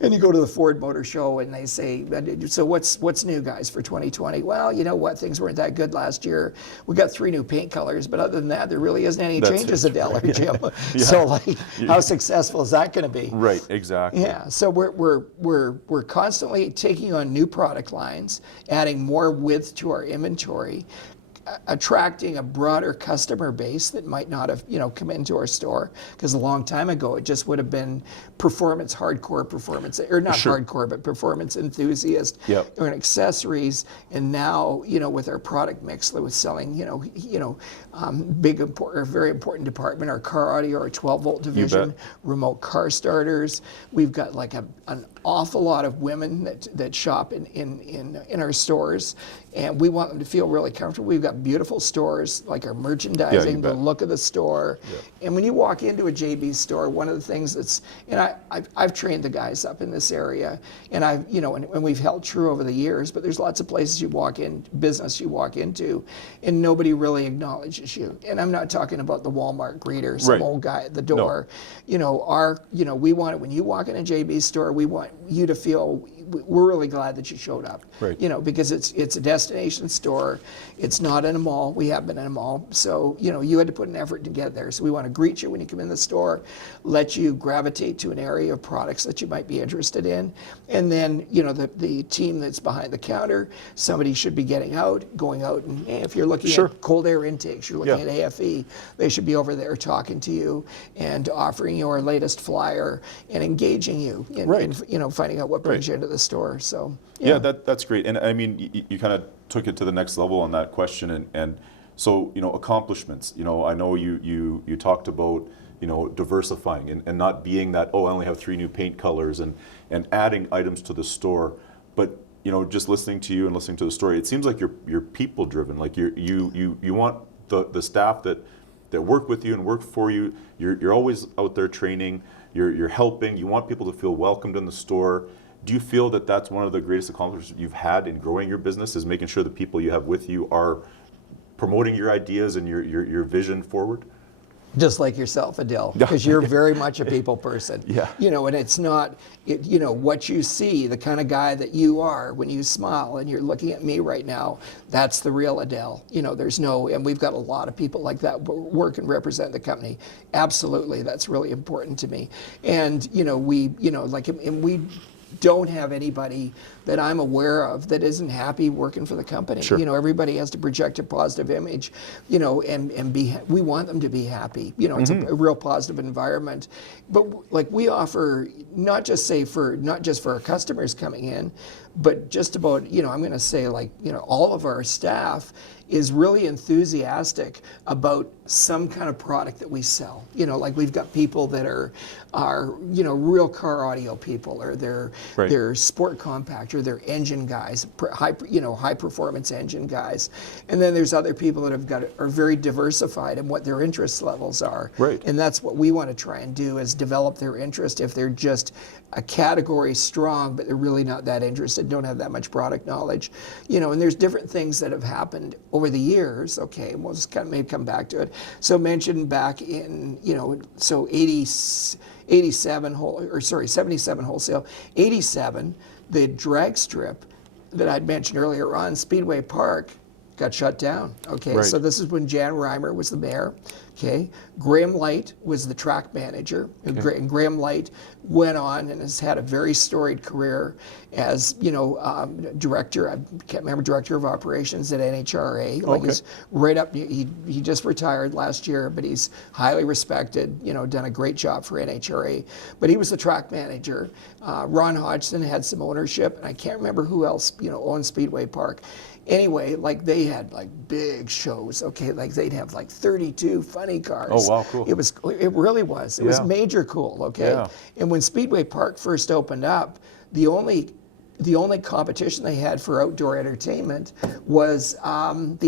and you go to the Ford Motor Show and they say, so what's new, guys, for 2020? Well, you know what, things weren't that good last year. We got 3 new paint colors, but other than that, there really isn't any That's changes, it. Adele or Jim. Yeah. So how successful is that going to be? Right, exactly. Yeah, so we're constantly taking on new product lines, adding more width to our inventory, attracting a broader customer base that might not have, come into our store, because a long time ago it just would have been hardcore performance, or not Sure. hardcore, but performance enthusiast, Yep. or accessories. And now, with our product mix that was selling, very important department, our car audio, our 12-volt division, bet. remote car starters. We've got like an awful lot of women that shop in our stores, and we want them to feel really comfortable. We've got beautiful stores, like our merchandising, the bet. look of the store. And when you walk into a JB store, one of the things I've trained the guys up in this area, and and we've held true over the years, but there's lots of places you walk into, and nobody really acknowledges you. And I'm not talking about the Walmart greeter, some Right. old guy at the door. We want it when you walk in a JB store, we want you to feel we're really glad that you showed up. Right. You know, because it's a destination store. It's not in a mall. We have been in a mall. So, you know, you had to put an effort to get there. So we want to greet you when you come in the store, let you gravitate to an area of products that you might be interested in. And then, you know, the team that's behind the counter, somebody should be going out, and if you're looking at cold air intakes, you're looking at AFE, they should be over there talking to you and offering you our latest flyer and engaging you in you know, finding out what brings you into the store. So yeah, that's great. And I mean, you kind of took it to the next level on that question, and so, you know, accomplishments. You know, I know you talked about, you know, diversifying and not being that, oh, I only have 3 new paint colors, and adding items to the store. But, you know, just listening to you and listening to the story, it seems like you're people driven. Like you want the staff that work with you and work for you. You're always out there training. You're helping. You want people to feel welcomed in the store. Do you feel that that's one of the greatest accomplishments you've had in growing your business, is making sure the people you have with you are promoting your ideas and your vision forward? Just like yourself, Adel, because you're very much a people person. Yeah. You know, and it's not, you know, what you see, the kind of guy that you are when you smile and you're looking at me right now, that's the real Adel. You know, and we've got a lot of people like that work and represent the company. Absolutely, that's really important to me. And, you know, we don't have anybody that I'm aware of that isn't happy working for the company. Sure. You know, everybody has to project a positive image, you know, and we want them to be happy. You know, it's a real positive environment. But like, we offer not just for our customers coming in, but just about, you know, I'm going to say, like, you know, all of our staff is really enthusiastic about some kind of product that we sell. You know, like, we've got people that are you know, real car audio people, or they're sport compact, or they're engine guys, high performance engine guys. And then there's other people that are very diversified in what their interest levels are. Right. And that's what we want to try and do, is develop their interest. If they're just a category strong, but they're really not that interested, don't have that much product knowledge, you know. And there's different things that have happened over the years. Okay, we'll just kind of maybe come back to it. So mentioned back in, you know, so 77 wholesale, 87, the drag strip that I'd mentioned earlier on, Speedway Park, got shut down. Okay, Right. so this is when Jan Reimer was the mayor. Okay, Graham Light was the track manager. Okay. And Graham Light went on and has had a very storied career as, you know, director. I can't remember, director of operations at NHRA. Like, he's right up. He just retired last year, but he's highly respected. You know, done a great job for NHRA. But he was the track manager. Ron Hodgson had some ownership, and I can't remember who else, you know, owned Speedway Park. Anyway, like, they had like big shows. Okay, like, they'd have like 32 funny cars. Oh, wow, cool. It really was. It was major cool. Okay, Yeah. and when Speedway Park first opened up, the only competition they had for outdoor entertainment was the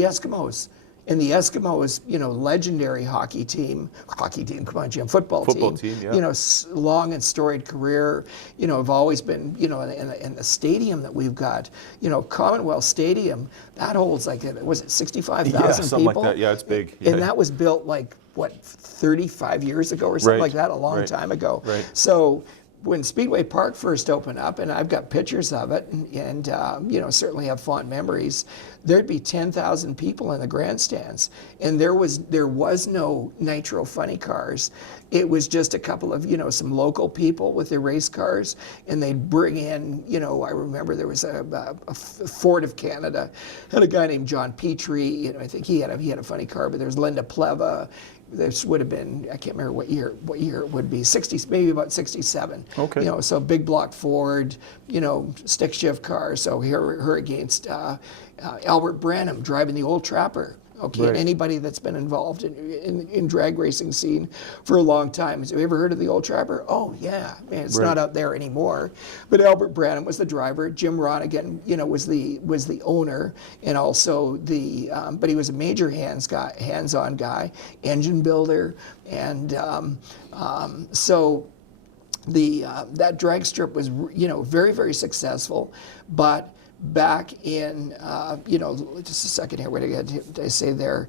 Eskimos. And the Eskimos, you know, legendary hockey team, come on, Jim, football team, yeah. you know, long and storied career, you know, have always been, you know, in the stadium that we've got, you know, Commonwealth Stadium, that holds like, was it 65,000 Yeah, people? something like that. Yeah, it's big. And that was built like, what, 35 years ago or something like that, a long time ago. Right. So when Speedway Park first opened up, and I've got pictures of it, and you know, certainly have fond memories, there'd be 10,000 people in the grandstands, and there was no Nitro funny cars. It was just a couple of, you know, some local people with their race cars, and they'd bring in, you know, I remember there was a Ford of Canada, had a guy named John Petrie. You know, I think he had a funny car, but there's Linda Pleva. This would have been, I can't remember what year it would be, 60, maybe about 67. Okay. You know, so big block Ford, you know, stick shift car. So her against Albert Branham driving the old Trapper. Okay, and anybody that's been involved in drag racing scene for a long time. Have you ever heard of the old Trapper? Oh yeah, man, it's not out there anymore. But Albert Branham was the driver. Jim Ronigan, you know, was the owner, and also but he was a major hands-on guy, engine builder, and so that drag strip was, you know, very, very successful, but back in, you know, just a second here, what did I say there?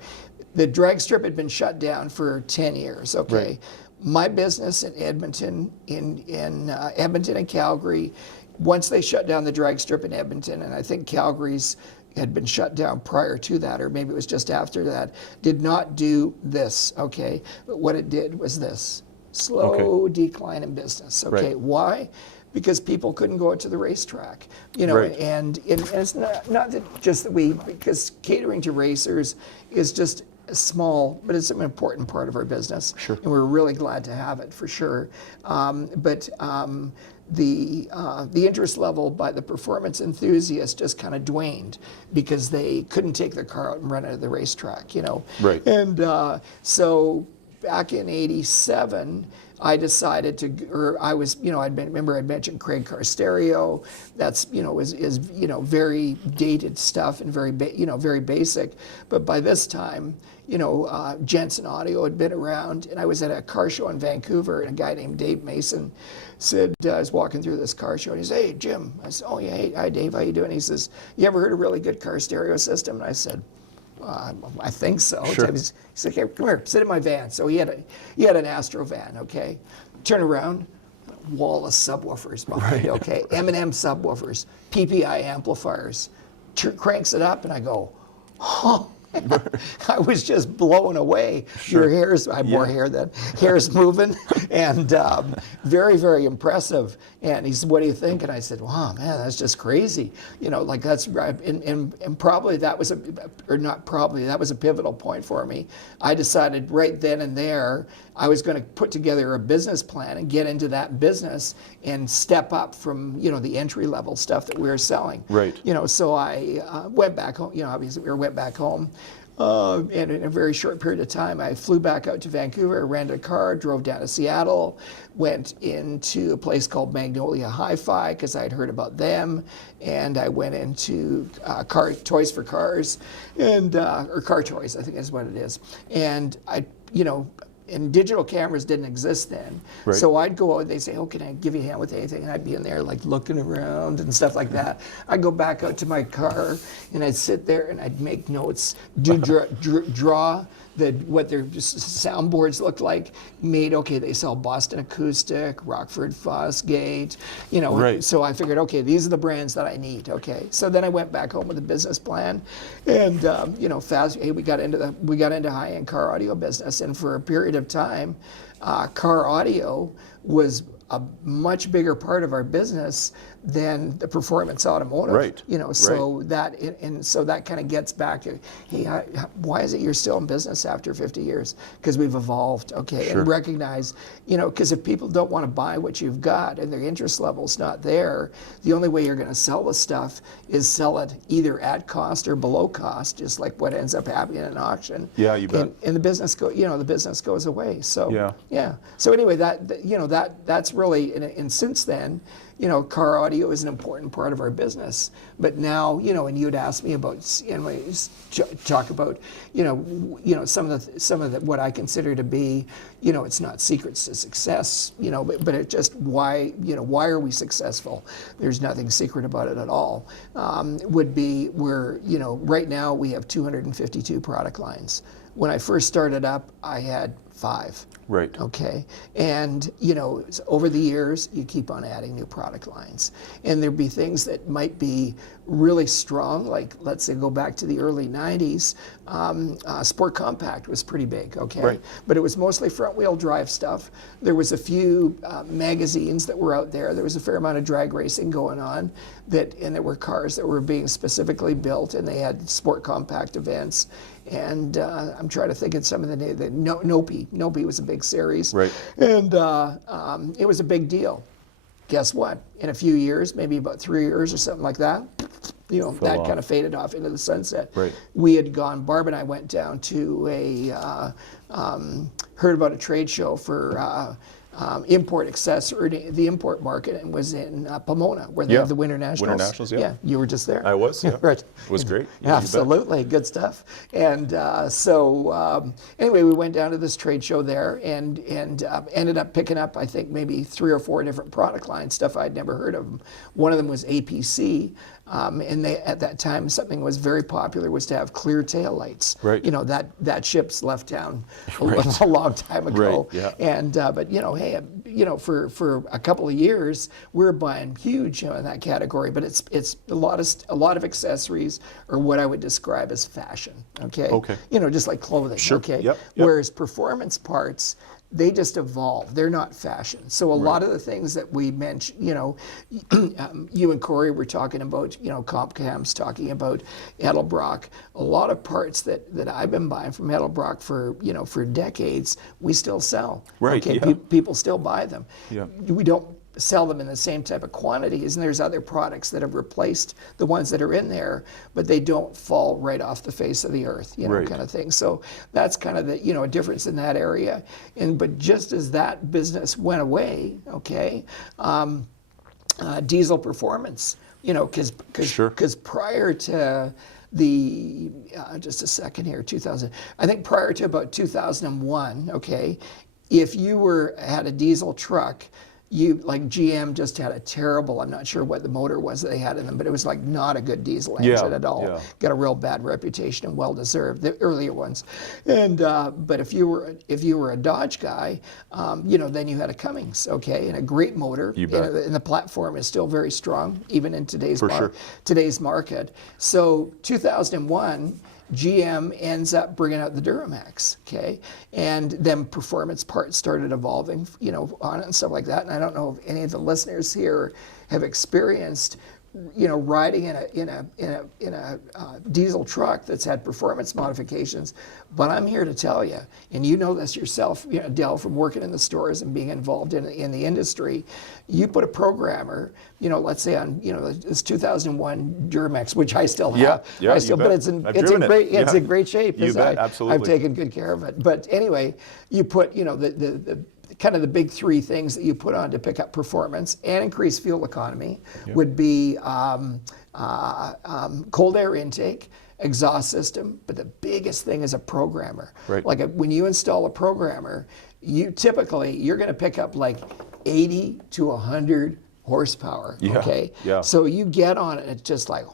The drag strip had been shut down for 10 years, okay? Right. My business in Edmonton, in Edmonton and Calgary, once they shut down the drag strip in Edmonton, and I think Calgary's had been shut down prior to that, or maybe it was just after that, did not do this, okay? But what it did was this, slow decline in business, okay? Right. Why? Because people couldn't go out to the racetrack, you know, Right. and it's not that just that because catering to racers is just small, but it's an important part of our business. Sure. And we're really glad to have it for sure. The interest level by the performance enthusiasts just kind of waned because they couldn't take their car out and run it at the racetrack, you know. Right. And so back in '87, I decided to, or I was, you know, remember I'd mentioned Craig Carstereo. That's, you know, is you know, very dated stuff and very basic. But by this time, you know, Jensen Audio had been around, and I was at a car show in Vancouver, and a guy named Dave Mason said, I was walking through this car show, and he said, "Hey, Jim." I said, "Oh, yeah, hey, hi, Dave, how you doing?" He says, "You ever heard a really good car stereo system?" And I said, I think so. Sure. He said, "Here, come here, sit in my van." So he had an Astro van, okay? Turn around, wall of subwoofers behind, okay? M&M subwoofers, PPI amplifiers. Cranks it up, and I go, oh. I was just blown away. Your hair's, I have more hair than hair's moving, and very, very impressive. And he said, "What do you think?" And I said, "Wow, man, that's just crazy." You know, like that's right. And probably that was that was a pivotal point for me. I decided right then and there I was going to put together a business plan and get into that business and step up from, you know, the entry level stuff that we were selling. Right. You know, so I went back home. You know, obviously we went back home. And in a very short period of time, I flew back out to Vancouver, rented a car, drove down to Seattle, went into a place called Magnolia Hi-Fi because I'd heard about them, and I went into Toys for Cars, and or Car Toys, I think is what it is. And I, you know, and digital cameras didn't exist then. Right. So I'd go out and they'd say, "Oh, can I give you a hand with anything?" And I'd be in there like looking around and stuff like that. I'd go back out to my car and I'd sit there and I'd make notes, draw what their soundboards looked like. They sell Boston Acoustic, Rockford Fosgate, you know. Right. So I figured, okay, these are the brands that I need. Okay. So then I went back home with a business plan, and you know, we got into high-end car audio business, and for a period of time, car audio was a much bigger part of our business than the performance automotive. Right. You know, so that kind of gets back to, hey, why is it you're still in business after 50 years? Because we've evolved, okay, Sure. and recognize, you know, because if people don't want to buy what you've got and their interest level's not there, the only way you're going to sell the stuff is sell it either at cost or below cost, just like what ends up happening in an auction. Yeah, you bet. And the business goes away. So Yeah. So anyway, that's really, and since then, you know, car audio is an important part of our business. But now, you know, and you'd ask me about, talk about, you know, some of the what I consider to be, you know, it's not secrets to success, you know, but it just why are we successful? There's nothing secret about it at all. You know, right now we have 252 product lines. When I first started up, I had 5. Right. Okay. And, you know, over the years, you keep on adding new product lines. And there'd be things that might be really strong, like, let's say, go back to the early 90s. Sport Compact was pretty big, okay? Right. But it was mostly front-wheel drive stuff. There was a few magazines that were out there. There was a fair amount of drag racing going on, and there were cars that were being specifically built, and they had Sport Compact events. And I'm trying to think of some of the Nopi. Nopi was a big series. Right. And it was a big deal. Guess what? In a few years, maybe about 3 years or something like that, you know, Fell that off. kind of faded off into the sunset. Right. We had Barb and I went down to heard about a trade show for import accessory, the import market, and was in Pomona, where they have the Winter Nationals. Winter Nationals, yeah. You were just there. I was, yeah. Right. It was great. Yeah, you bet. Absolutely, good stuff. And anyway, we went down to this trade show there and ended up picking up, I think, maybe 3 or 4 different product lines, stuff I'd never heard of. One of them was APC. And they, at that time, something was very popular was to have clear tail lights. Right. You know, that ship's left town a long time ago. Right, yeah. And but you know, hey, for a couple of years, we're buying huge in that category, but it's a lot of accessories are what I would describe as fashion. Okay. Okay. Just like clothing. Sure. Okay. Yep. Whereas performance parts, they just evolve. They're not fashion. So a lot of the things that we mentioned, you and Corey were talking about, Compcam's talking about Edelbrock. A lot of parts that I've been buying from Edelbrock for decades, we still sell. Right, Okay. yeah. People still buy them. Yeah. We don't sell them in the same type of quantities, and there's other products that have replaced the ones that are in there, but they don't fall right off the face of the earth, Right. kind of thing. So that's kind of the a difference in that area. But just as that business went away, okay, diesel performance, because Sure. prior to the just a second here, 2000, I think prior to about 2001, okay, if you had a diesel truck, like GM just had a terrible, I'm not sure what the motor was that they had in them, but it was like not a good diesel engine at all. Yeah. Got a real bad reputation and well deserved, the earlier ones. And but if you were a Dodge guy, then you had a Cummins, okay, and a great motor. You bet. And the platform is still very strong, even in today's sure. today's market. So 2001. GM ends up bringing out the Duramax, okay, and then performance parts started evolving, on it and stuff like that. And I don't know if any of the listeners here have experienced, riding in a diesel truck that's had performance modifications. But I'm here to tell you, and you know this yourself, Del, from working in the stores and being involved in the industry. You put a programmer, let's say on, this 2001 Duramax, which I still have. Yeah, but it's in great shape. You bet, absolutely. I've taken good care of it. But anyway, you put, the kind of the big three things that you put on to pick up performance and increase fuel economy would be cold air intake, exhaust system, but the biggest thing is a programmer. Right. Like when you install a programmer, you're going to pick up like 80 to 100 horsepower. Yeah, Okay. yeah. So you get on it, it's just like,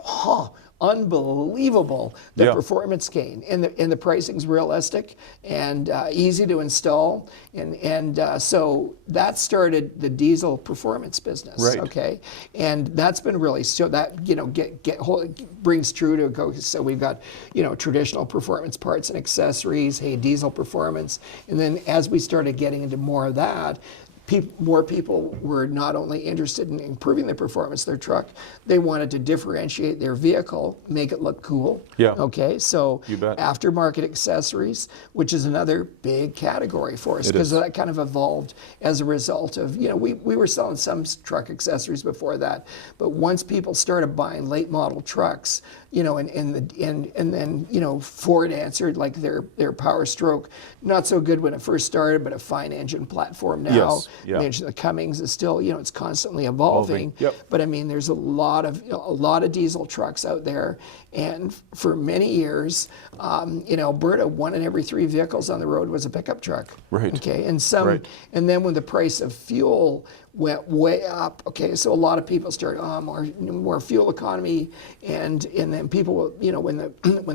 unbelievable the Yeah. performance gain, and the pricing's realistic and easy to install, and so that started the diesel performance business. Right. Okay, and that's been really brings true to go. So we've got traditional performance parts and accessories, diesel performance, and then as we started getting into more of that. More people were not only interested in improving the performance of their truck, they wanted to differentiate their vehicle, make it look cool. Yeah. Okay, so You bet. aftermarket accessories, which is another big category for us, It because is. that kind of evolved as a result of, we were selling some truck accessories before that, but once people started buying late model trucks, and then Ford answered, like their Power Stroke, not so good when it first started, but a fine engine platform now. Yes, yeah. The Cummins is still, it's constantly evolving. Yep. But I mean, there's a lot of diesel trucks out there, and for many years, in Alberta, 1 in every 3 vehicles on the road was a pickup truck. Right. Okay, Right. and then when the price of fuel went way up, okay, so a lot of people started, more fuel economy, and then people, when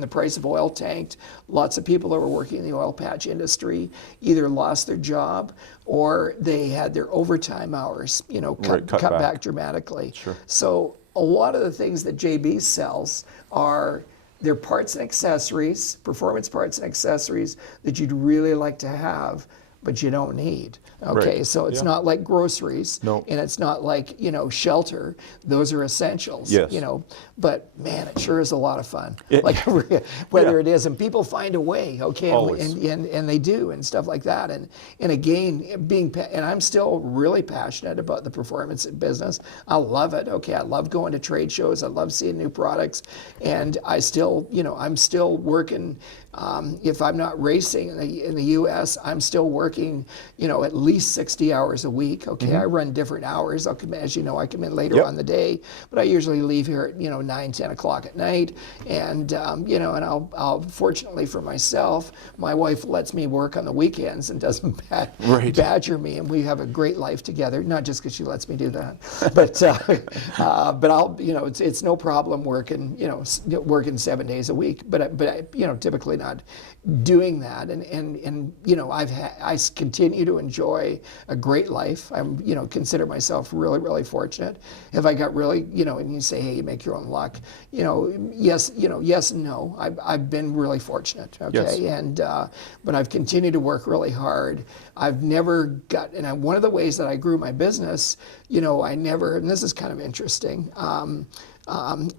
the price of oil tanked, lots of people that were working in the oil patch industry either lost their job or they had their overtime hours, cut back dramatically. Sure. So a lot of the things that JB sells are their parts and accessories, performance parts and accessories that you'd really like to have, but you don't need. Okay, Right. so it's Yeah. not like groceries, No. and it's not like shelter. Those are essentials. Yes. But man, it sure is a lot of fun. It- Like whether Yeah. it is, and people find a way. Okay, Always. and they do and stuff like that. And again, and I'm still really passionate about the performance business. I love it. Okay, I love going to trade shows. I love seeing new products, and I still, I'm still working. If I'm not racing in the U.S., I'm still working, at least 60 hours a week. Okay, I run different hours. As you know, I come in later Yep. on the day, but I usually leave here at 9, 10 o'clock at night, and and I'll fortunately for myself, my wife lets me work on the weekends and doesn't Right. badger me, and we have a great life together. Not just because she lets me do that, but I'll it's no problem working working 7 days a week, but I typically not doing that, and continue to enjoy a great life. I'm, consider myself really, really fortunate. Have I got really, and you say, hey, you make your own luck. Yes, yes and no. I've been really fortunate. Okay, Yes. and but I've continued to work really hard. I've never got, and one of the ways that I grew my business, I never, and this is kind of interesting.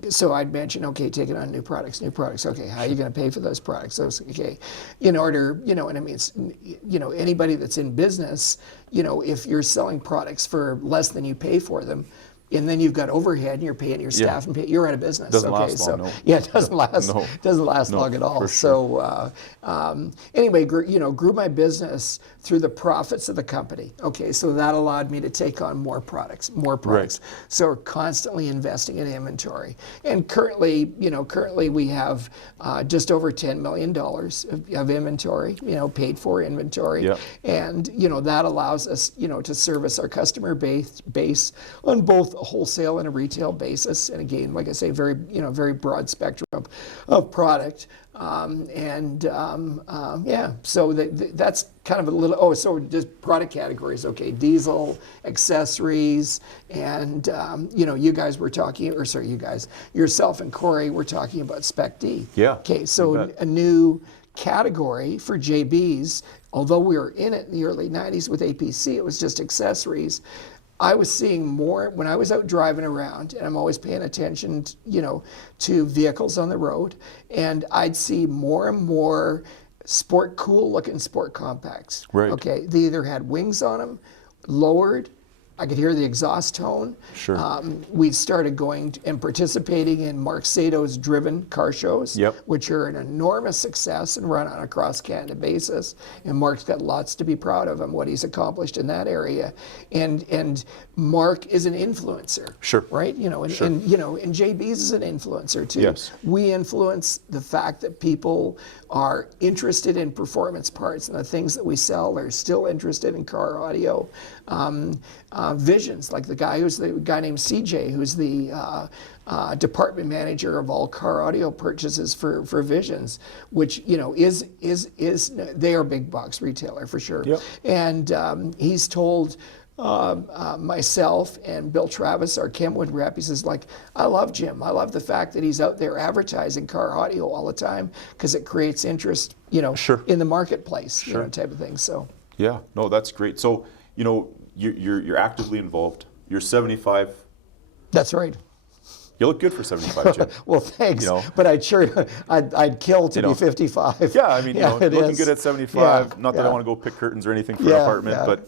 So I'd mention, okay, taking on new products. Okay, how are you going to pay for those products? Okay, in order, and I mean, it's, anybody that's in business, if you're selling products for less than you pay for them, and then you've got overhead, and you're paying your staff, and you're out of business. Doesn't last long, no. Yeah, it doesn't last. No. Doesn't last long at all. For sure. So anyway, grew my business through the profits of the company. Okay, so that allowed me to take on more products. Right. So we're constantly investing in inventory. And currently we have just over $10 million of inventory, paid for inventory. Yep. And that allows us, to service our customer base on both a wholesale and a retail basis. And again, like I say, very broad spectrum of product. So that's kind of a little, so just product categories. Okay, diesel, accessories, and you guys were talking, yourself and Corey were talking about Spec'D. Yeah. Okay, so a new category for JBs, although we were in it in the early 90s with APC, it was just accessories. I was seeing more when I was out driving around, and I'm always paying attention, to vehicles on the road, and I'd see more and more cool looking sport compacts. Right. Okay, they either had wings on them, lowered. I could hear the exhaust tone. Sure. We started going and participating in Mark Sato's driven car shows, Yep. which are an enormous success and run on a cross-Canada basis. And Mark's got lots to be proud of on what he's accomplished in that area. And Mark is an influencer. Sure. Right? Sure. And JBs is an influencer too. Yes. We influence the fact that people are interested in performance parts, and the things that we sell are still interested in car audio. Visions, like the guy named CJ, who's the department manager of all car audio purchases for Visions, which is they are big box retailer for sure. Yep. And he's told myself and Bill Travis, our Kenwood rep, he says, I love Jim. I love the fact that he's out there advertising car audio all the time because it creates interest, Sure. in the marketplace, Sure. type of thing. So. Yeah, no, that's great. So, you're actively involved. You're 75. That's right. You look good for 75, Jim. Well, thanks. But I'd kill to be 55. Yeah, I mean, looking good at 75. Yeah, not that I want to go pick curtains or anything for an apartment, but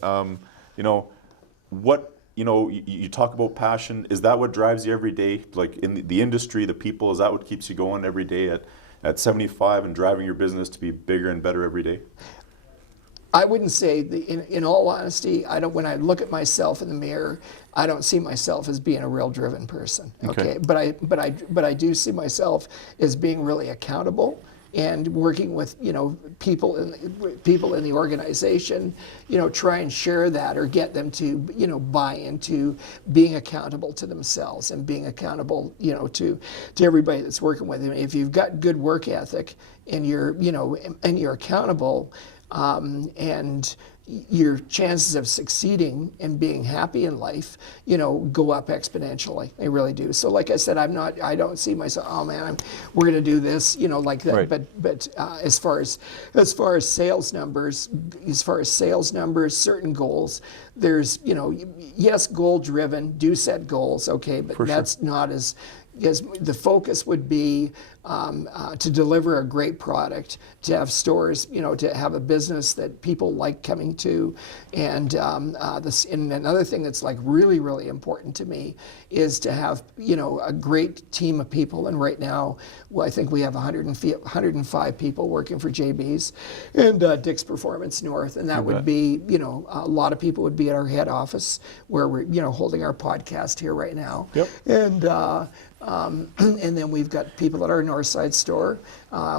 what you talk about passion. Is that what drives you every day? Like in the industry, the people. Is that what keeps you going every day at 75 and driving your business to be bigger and better every day? I wouldn't say, in all honesty, when I look at myself in the mirror, I don't see myself as being a real driven person. Okay, but I do see myself as being really accountable and working with people in the organization, try and share that or get them to buy into being accountable to themselves and being accountable to everybody that's working with them. If you've got good work ethic and you're accountable. And your chances of succeeding and being happy in life, go up exponentially. They really do. So, like I said, I don't see myself, oh man, we're going to do this, like that. Right. But as far as sales numbers, certain goals, there's, yes, goal driven, do set goals, okay, but that's not as the focus would be to deliver a great product, to have stores, to have a business that people like coming to, and and another thing that's really, really important to me is to have a great team of people. And right now, I think we have 105 people working for JBs and Dick's Performance North, and that would be a lot of people would be at our head office where we're holding our podcast here right now. Yep. And then we've got people at our Northside store,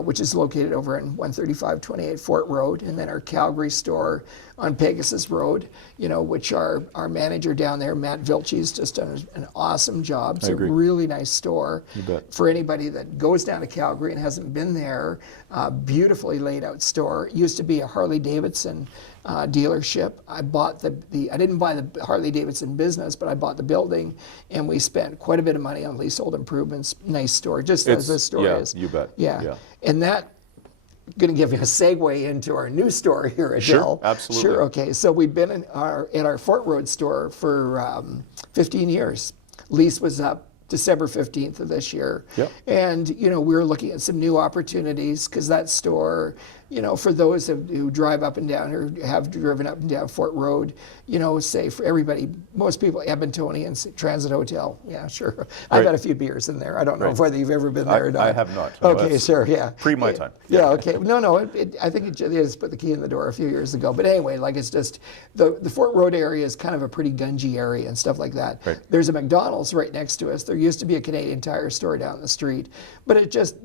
which is located over in 13528 Fort Road, and then our Calgary store on Pegasus Road, which our manager down there, Matt Vilchy's, just done an awesome job. It's a really nice store. You bet. For anybody that goes down to Calgary and hasn't been there, beautifully laid out store. It used to be a Harley Davidson dealership. I bought I didn't buy the Harley Davidson business, but I bought the building, and we spent quite a bit of money on leasehold improvements. Nice store, just as this store is. You bet. Yeah. And that, going to give you a segue into our new store here at Sure, Dell. absolutely. Sure, okay. So we've been in our Fort Road store for 15 years. Lease was up December 15th of this year. Yep. And, we were looking at some new opportunities because that store, for those who drive up and down or have driven up and down Fort Road, say for everybody, most people, Edmontonians, Transit Hotel. Yeah, sure. I've had a few beers in there. I don't know whether you've ever been there or not. I have not. Okay, sure, yeah. Pre my time. Yeah, okay. No, I think they just put the key in the door a few years ago. But anyway, it's just, the Fort Road area is kind of a pretty gungy area and stuff like that. Right. There's a McDonald's right next to us. There used to be a Canadian Tire store down the street. But it just,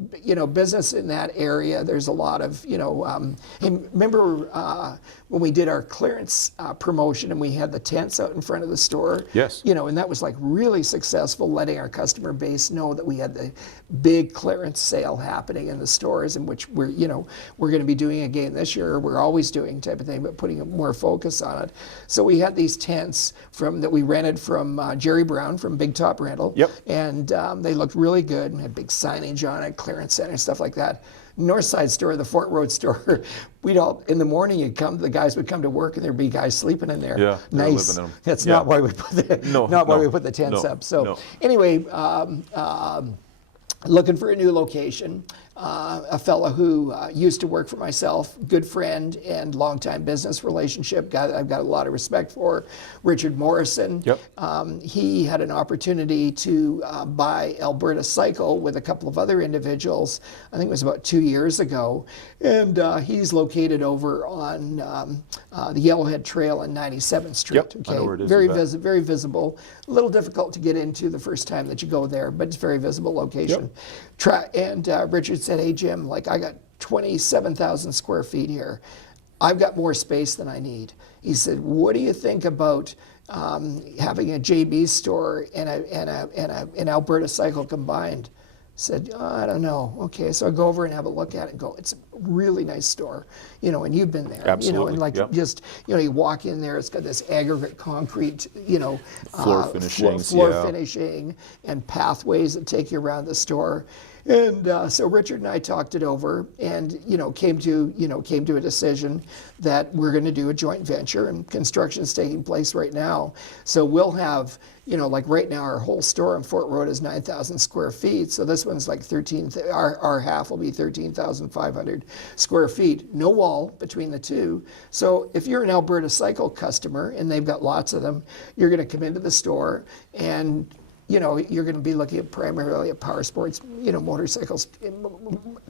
business in that area, there's a lot of, hey, remember when we did our clearance promotion and we had the tents out in front of the store? Yes. And that was really successful, letting our customer base know that we had the big clearance sale happening in the stores, in which we're going to be doing again this year. We're always doing type of thing, but putting more focus on it. So we had these tents that we rented from Jerry Brown from Big Top Rental. Yep. And they looked really good and had big signage on it, clearance center, stuff like that. North Side store, the Fort Road store, in the morning the guys would come to work and there'd be guys sleeping in there. Yeah, they're nice. living in 'em. That's Yeah. not why we put the tents up. So anyway, looking for a new location. A fellow who used to work for myself, good friend and longtime business relationship, guy that I've got a lot of respect for, Richard Morrison. Yep. He had an opportunity to buy Alberta Cycle with a couple of other individuals. I think it was about 2 years ago. And he's located over on the Yellowhead Trail on 97th Street. Yep, I know where it is, Very, you bet. very visible. A little difficult to get into the first time that you go there, but it's a very visible location. And Richard said, hey, Jim, I got 27,000 square feet here. I've got more space than I need. He said, what do you think about having a JBs store and an Alberta Cycle combined? Said, I don't know. Okay, so I go over and have a look at it and go, it's a really nice store, and you've been there. Absolutely, And just, you walk in there, it's got this aggregate concrete, Floor finishing, finishing and pathways that take you around the store. And so Richard and I talked it over and, came to a decision that we're going to do a joint venture, and construction's taking place right now. So we'll have, right now our whole store on Fort Road is 9,000 square feet. So this one's our half will be 13,500 square feet. No wall between the two. So if you're an Alberta Cycle customer, and they've got lots of them, you're going to come into the store and you're going to be looking primarily at power sports, motorcycles,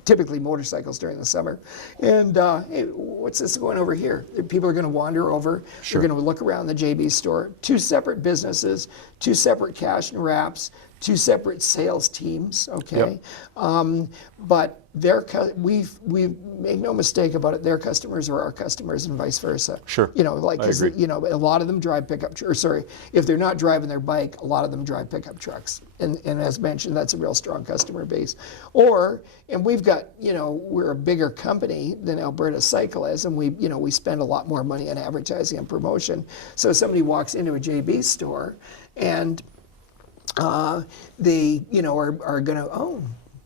typically motorcycles during the summer. And hey, what's this going over here? People are going to wander over. Sure. They're going to look around the JB store. 2 separate businesses, 2 separate cash and wraps, 2 separate sales teams. Okay, but we make no mistake about it. Their customers are our customers, and vice versa. Sure. I agree. a lot of them drive pickup. If they're not driving their bike, a lot of them drive pickup trucks. And as mentioned, that's a real strong customer base. And we've got, we're a bigger company than Alberta Cycle is, and we spend a lot more money on advertising and promotion. So if somebody walks into a JB store and they, are going to,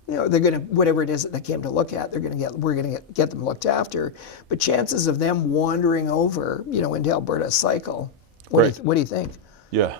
they're going to, whatever it is that they came to look at, we're going to get them looked after. But chances of them wandering over, into Alberta Cycle, what do you think? Yeah,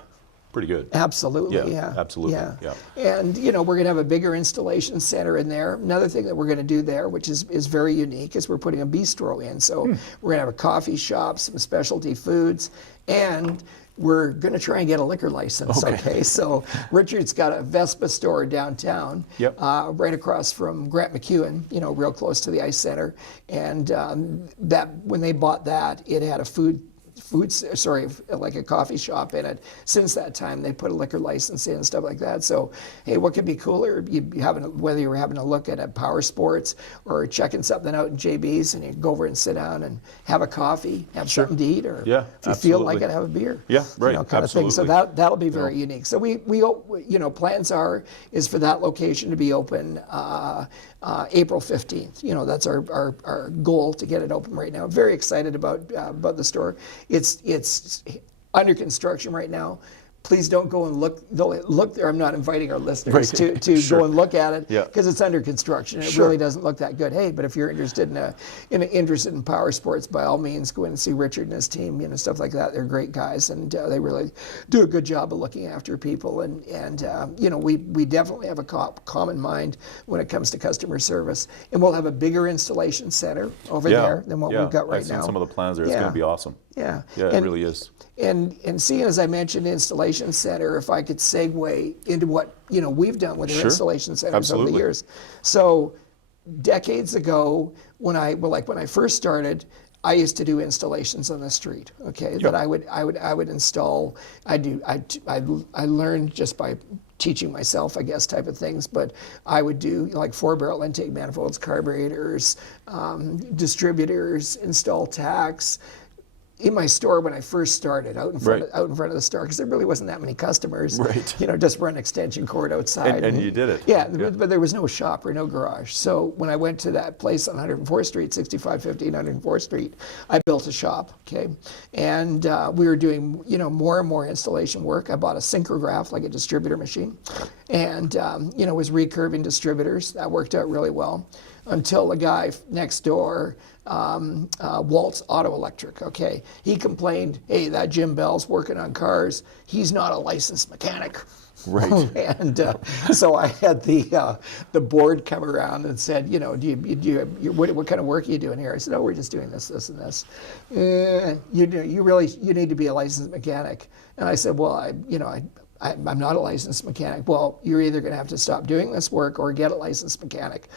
pretty good. Absolutely, yeah. Absolutely, yeah. And, we're going to have a bigger installation center in there. Another thing that we're going to do there, which is very unique, is we're putting a bistro in. So we're going to have a coffee shop, some specialty foods, and we're going to try and get a liquor license, okay? So Richard's got a Vespa store downtown, right across from Grant McEwen, real close to the Ice Center. And that when they bought that, it had a food like a coffee shop in it. Since that time, they put a liquor license in and stuff like that. So, hey, what could be cooler? Whether you were having a look at a Power Sports or checking something out in JBs, and you go over and sit down and have a coffee, have something to eat, or Yeah, if you feel like it, have a beer. Yeah, right, Kind of thing. So absolutely. that'll be very unique. So we plans is for that location to be open April 15th. That's our goal to get it open right now. Very excited about the store. It's under construction right now. Please don't go and look there. I'm not inviting our listeners to Sure. go and look at it Yeah. because it's under construction. It Sure. really doesn't look that good. Hey, but if you're interested in power sports, by all means, go in and see Richard and his team. Stuff like that. They're great guys, and they really do a good job of looking after people. And we definitely have a common mind when it comes to customer service. And we'll have a bigger installation center over there than what we've got right I've seen now. some of the plans there. It's going to be awesome. Yeah. Yeah, it really is. And seeing as I mentioned installation center, if I could segue into what we've done with our Sure. installation centers over the Absolutely. years. So decades ago, when I first started, I used to do installations on the street. Okay, Yep. that I would install. I learned just by teaching myself, I guess, type of things. But I would do like 4-barrel intake manifolds, carburetors, distributors, install tacks. In my store when I first started, out in front of the store, because there really wasn't that many customers. Right. Just run extension cord outside. And you did it. Yeah, but there was no shop or no garage. So when I went to that place on 104th Street, 6515 104th Street, I built a shop. Okay, and we were doing more and more installation work. I bought a synchrograph, like a distributor machine, and was recurving distributors. That worked out really well until the guy next door. Waltz Auto Electric, okay. He complained, hey, that Jim Bell's working on cars. He's not a licensed mechanic. Right. And so I had the board come around and said, what kind of work are you doing here? I said, oh, we're just doing this, and this. You need to be a licensed mechanic. And I said, well, I'm not a licensed mechanic. Well, you're either going to have to stop doing this work or get a licensed mechanic.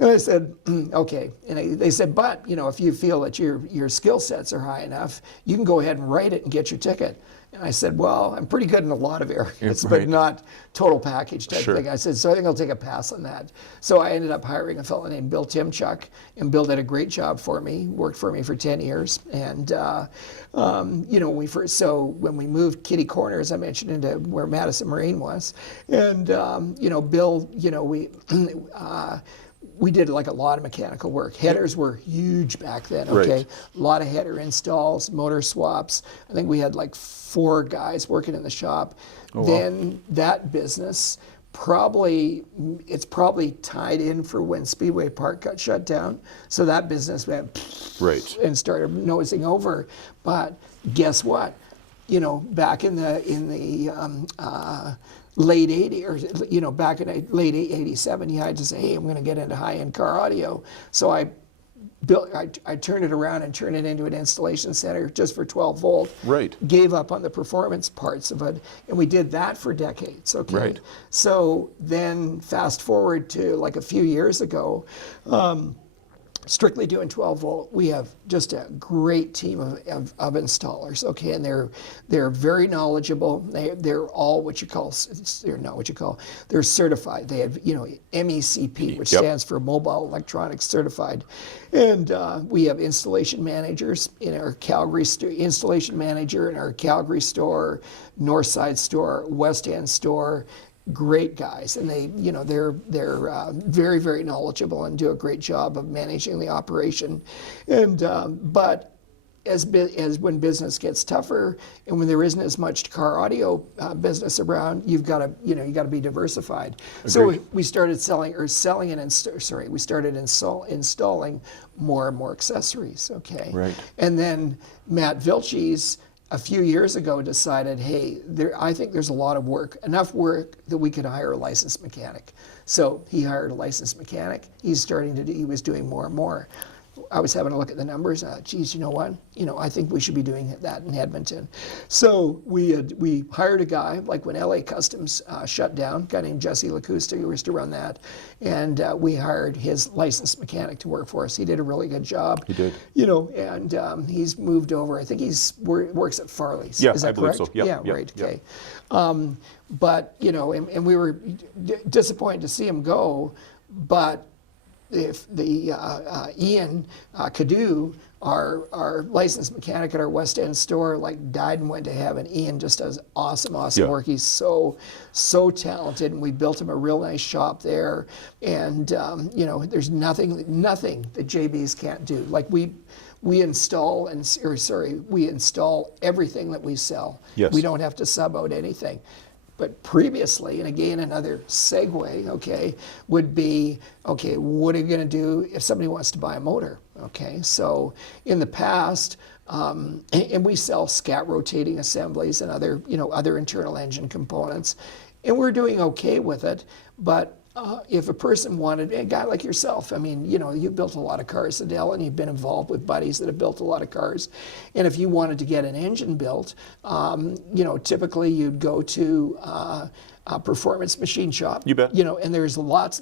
And I said, okay. And they said, but if you feel that your skill sets are high enough, you can go ahead and write it and get your ticket. And I said, well, I'm pretty good in a lot of areas, but not total package type thing. I said, so I think I'll take a pass on that. So I ended up hiring a fellow named Bill Timchuk, and Bill did a great job for me, worked for me for 10 years. And, when we moved Kitty Corner, as I mentioned, into where Madison Marine was, and, Bill, we did like a lot of mechanical work. Headers were huge back then, okay? Right. A lot of header installs, motor swaps. I think we had like 4 guys working in the shop. Then that business, it's probably tied in for when Speedway Park got shut down. So that business went and started nosing over. But guess what? Back in the late 80s, or back in late 87, you had to say, hey, I'm going to get into high-end car audio. So I turned it around and turned it into an installation center just for 12 volt. Right. Gave up on the performance parts of it, and we did that for decades. Okay. Right. So then fast forward to like a few years ago, strictly doing 12 volt, we have just a great team of installers, okay, and they're very knowledgeable. They're all they're certified. They have MECP, which stands for Mobile Electronics Certified, and we have installation managers in our Calgary installation manager in our Calgary store, Northside store, West End store. Great guys, and they're very, very knowledgeable and do a great job of managing the operation. And but as when business gets tougher and when there isn't as much car audio business around, you've got to be diversified. Agreed. So we started we started installing more and more accessories. Okay. Right. And then Matt Vilches, a few years ago, decided, hey, I think there's a lot of work, enough work that we could hire a licensed mechanic. So he hired a licensed mechanic. He was doing more and more. I was having a look at the numbers. Geez, you know what? I think we should be doing that in Edmonton. So we hired a guy, like when LA Customs shut down, a guy named Jesse LaCusta, who used to run that, and we hired his licensed mechanic to work for us. He did a really good job. He did. And he's moved over. I think works at Farley's. Yeah, Is that I believe correct? so. Yep, Yeah, yep, right. yep. Okay. But and we were disappointed to see him go, but if the Ian Cadu, our licensed mechanic at our West End store, like died and went to heaven. Ian just does awesome Yeah. work. He's so talented, and we built him a real nice shop there. And there's nothing that JBs can't do. Like we install we install everything that we sell. Yes. We don't have to sub out anything. But previously, and again, another segue, okay, would be, okay, what are you going to do if somebody wants to buy a motor? Okay, so in the past, and we sell scat rotating assemblies and other internal engine components, and we're doing okay with it. But if a person wanted, a guy like yourself, I mean, you've built a lot of cars, Adel, and you've been involved with buddies that have built a lot of cars. And if you wanted to get an engine built, typically you'd go to a performance machine shop. You bet. And there's a lot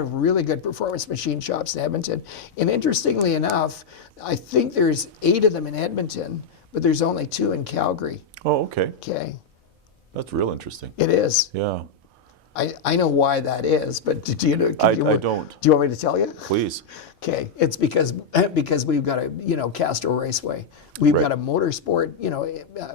of really good performance machine shops in Edmonton. And interestingly enough, I think there's 8 of them in Edmonton, but there's only 2 in Calgary. Oh, okay. Okay. That's real interesting. It is. Yeah. I know why that is, but do you know? I don't. Do you want me to tell you? Please. Okay, it's because we've got a Castro Raceway. We've Right. got a motorsport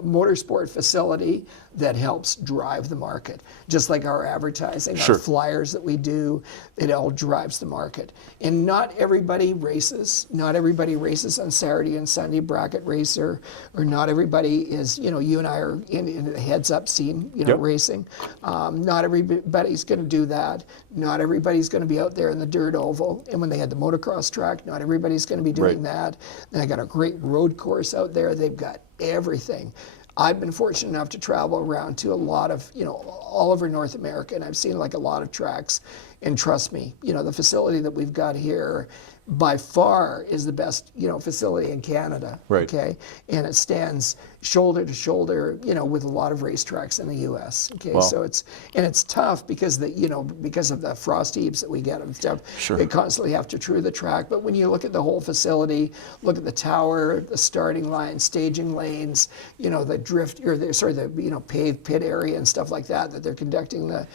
motorsport facility that helps drive the market. Just like our advertising, Sure. our flyers that we do, it all drives the market. And not everybody races. Not everybody races on Saturday and Sunday, bracket racer, or not everybody is. You and I are in the heads-up scene. Yep. Racing. Not everybody's going to do that. Not everybody's going to be out there in the dirt oval. And when they had the motocross track, not everybody's going to be doing Right. that. Then I got a great road course out there. They've got everything. I've been fortunate enough to travel around to a lot of, all over North America, and I've seen like a lot of tracks. And trust me, the facility that we've got here by far is the best, facility in Canada. Right. Okay. And it stands shoulder to shoulder, with a lot of racetracks in the U.S. Okay. Wow. So it's tough because because of the frost heaves that we get and stuff. Sure. They constantly have to true the track. But when you look at the whole facility, look at the tower, the starting line, staging lanes, the drift or the paved pit area and stuff like that they're conducting the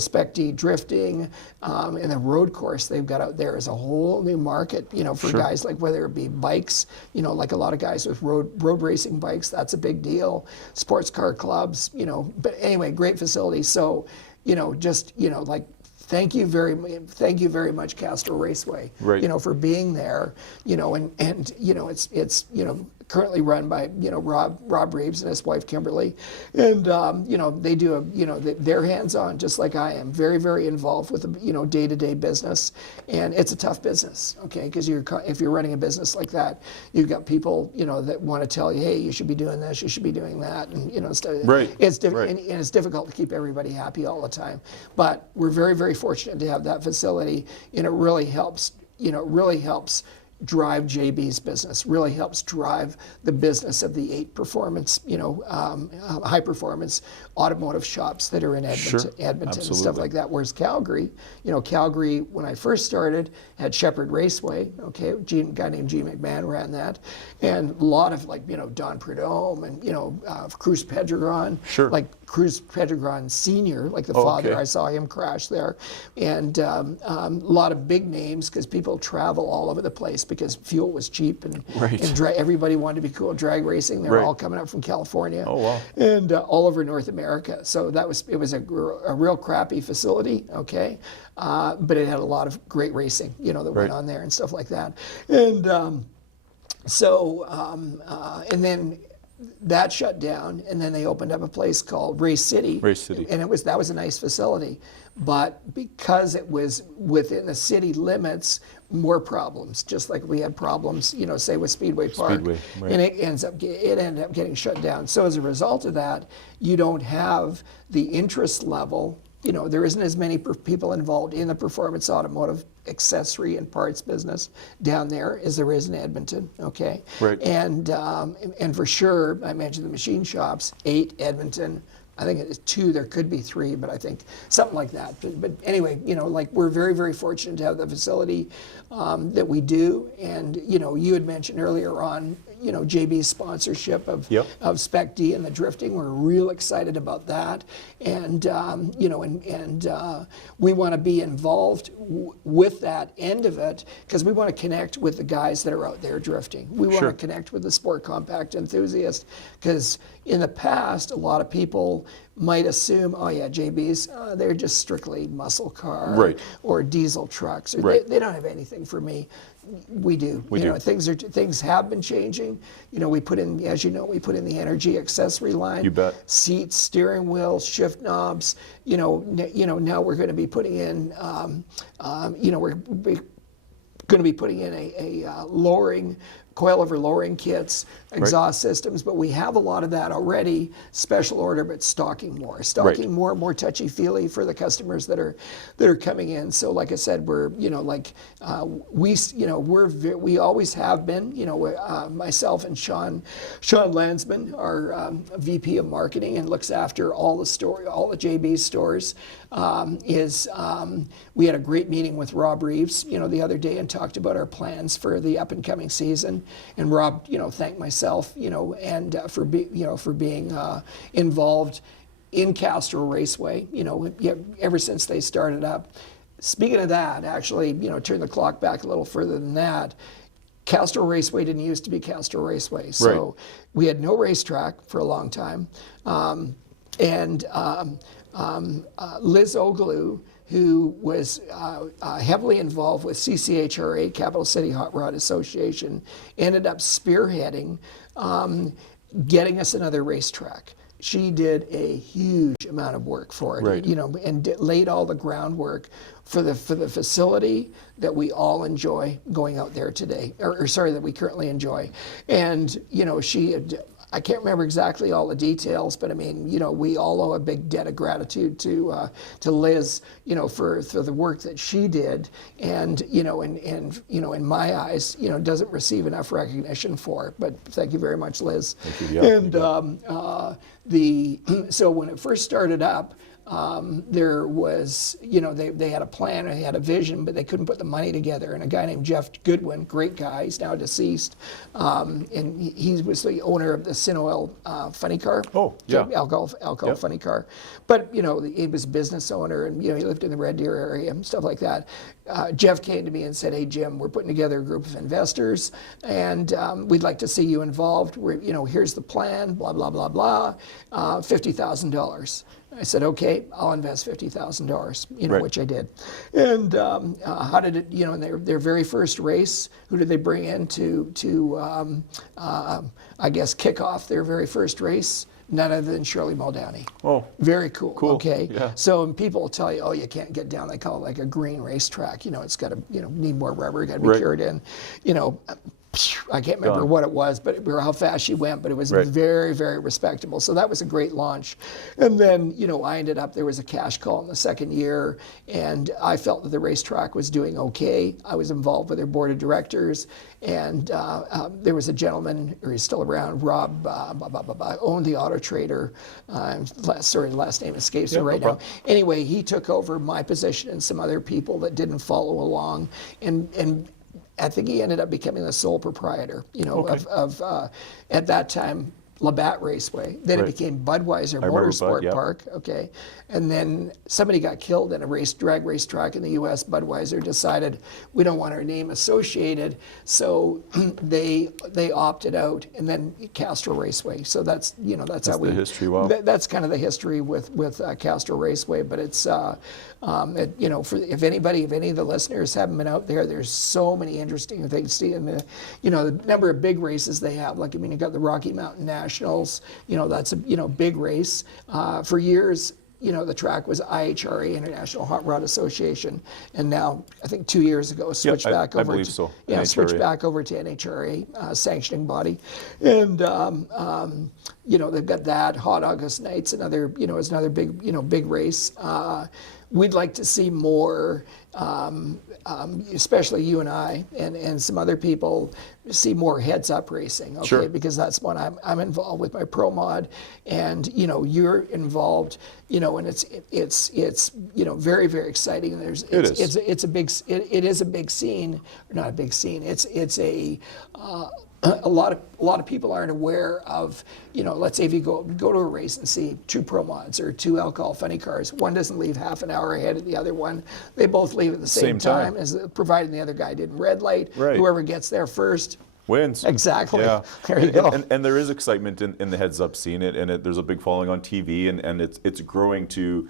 Spec'D drifting, and the road course they've got out there is a whole new market, for Sure. guys like whether it be bikes, like a lot of guys with road racing bikes, that's a big deal. Sports car clubs, but anyway, great facility. So, thank you very much, Castro Raceway, Right. For being there, and it's currently run by Rob Reeves and his wife Kimberly, and they do they're hands-on just like I am, very, very involved with the day-to-day business, and it's a tough business, okay, because if you're running a business like that, you've got people that want to tell you, hey, you should be doing this, you should be doing that, and stuff. Right. It's Right. and it's difficult to keep everybody happy all the time, but we're very, very fortunate to have that facility, and it really helps drive JB's business, really helps drive the business of the 8 performance, high performance automotive shops that are in Edmonton, Sure. and Absolutely. stuff like that. Whereas Calgary, when I first started, had Shepherd Raceway, okay, a guy named G. McMahon ran that, and a lot of Don Prudhomme and Cruz Pedregon, Sure. like Cruz Pedregon Senior, like the Oh, father, okay. I saw him crash there, and a lot of big names because people travel all over the place because fuel was cheap and, Right. everybody wanted to be cool drag racing. They were Right. all coming up from California, Oh, wow. and all over North America. So it was a real crappy facility, okay, but it had a lot of great racing, that Right. went on there and stuff like that, and and then that shut down, and then they opened up a place called Race City. Race City. And that was a nice facility, but because it was within the city limits, more problems. Just like we had problems, say with Speedway Park, Speedway, right. and it ended up getting shut down. So as a result of that, you don't have the interest level there isn't as many people involved in the performance automotive accessory and parts business down there as there is in Edmonton, okay? Right. And for sure, I mentioned the machine shops, 8 Edmonton, I think it's 2, there could be 3, but I think something like that. But anyway, we're very, very fortunate to have the facility that we do. And, you had mentioned earlier on, JB's sponsorship of Spec'D and the drifting. We're real excited about that. And, we want to be involved with that end of it because we want to connect with the guys that are out there drifting. We want to connect with the sport compact enthusiast because in the past, a lot of people might assume, oh yeah, JBs, they're just strictly muscle car or diesel trucks. Or they don't have anything for me. We do. We do. Things have been changing. We put in, as you know, we put in the energy accessory line. You bet. Seats, steering wheel, shift knobs. Now we're going to be putting in, we're going to be putting in a lowering, coilover lowering kits, exhaust systems, but we have a lot of that already, special order, but stocking more touchy-feely for the customers that are coming in. So like I said, we're, we always have been, myself and Sean Landsman, our VP of marketing and looks after all the JB stores, we had a great meeting with Rob Reeves, the other day and talked about our plans for the up and coming season. And Rob, thanked myself, and for being involved in Castro Raceway, ever since they started up. Speaking of that, actually, turn the clock back a little further than that. Castro Raceway didn't used to be Castro Raceway, so we had no racetrack for a long time, and Liz Oglou, who was heavily involved with CCHRA, Capital City Hot Rod Association, ended up spearheading getting us another racetrack. She did a huge amount of work for it, and laid all the groundwork for the facility that we all enjoy going out there today, that we currently enjoy. And she had, I can't remember exactly all the details, but I mean, we all owe a big debt of gratitude to Liz, for the work that she did, and in my eyes, doesn't receive enough recognition for it. But thank you very much, Liz. Thank you. Yeah, and so when it first started up, there was, they had a plan, they had a vision, but they couldn't put the money together. And a guy named Jeff Goodwin, great guy, he's now deceased, and he was the owner of the Sinoil funny car. Oh, yeah. Alcohol funny car. But, he was a business owner, and, he lived in the Red Deer area and stuff like that. Jeff came to me and said, hey, Jim, we're putting together a group of investors, and we'd like to see you involved. Here's the plan, blah, blah, blah, blah, $50,000. I said, okay, I'll invest $50,000, which I did. And how did it, in their very first race, who did they bring in to I guess, kick off their very first race? None other than Shirley Muldowney. Oh. Very cool. Okay. Yeah. So people will tell you, oh, you can't get down, they call it like a green racetrack. It's got to, need more rubber, got to be cured in. I can't remember what it was, or how fast she went, but it was very, very respectable. So that was a great launch. And then, I ended up, there was a cash call in the second year, and I felt that the racetrack was doing okay. I was involved with their board of directors, and there was a gentleman, or he's still around, Rob, owned the Auto Trader. Sorry, the last name escapes me right now. Anyway, he took over my position and some other people that didn't follow along, and I think he ended up becoming the sole proprietor, of at that time, Labatt Raceway. Then it became Budweiser Motorsport Park, okay? And then somebody got killed in a drag race track in the U.S. Budweiser decided we don't want our name associated, so they opted out, and then Castro Raceway. So that's how we. That's the history. Wow. That's kind of the history with Castro Raceway. But it's if any of the listeners haven't been out there, there's so many interesting things to see, and the number of big races they have. Like you got the Rocky Mountain Nationals. That's a big race. For years, the track was IHRA, International Hot Rod Association, and now I think 2 years ago switched back over. I believe so. Yeah, switched back over to NHRA, sanctioning body, and they've got that. Hot August Nights, is another big race. We'd like to see more, especially you and I and some other people, see more heads-up racing, okay? Sure. Because that's what I'm involved with my pro mod, and you're involved, and it's very, very exciting. It is a big scene, or not a big scene. It's a lot of people aren't aware of, let's say if you go to a race and see 2 pro mods or 2 alcohol funny cars, one doesn't leave half an hour ahead of the other one. They both leave at the same time, as provided the other guy didn't red light. Right. Whoever gets there first wins. Exactly. Yeah. There you go. And there is excitement in the heads-up scene, there's a big following on TV, and it's growing to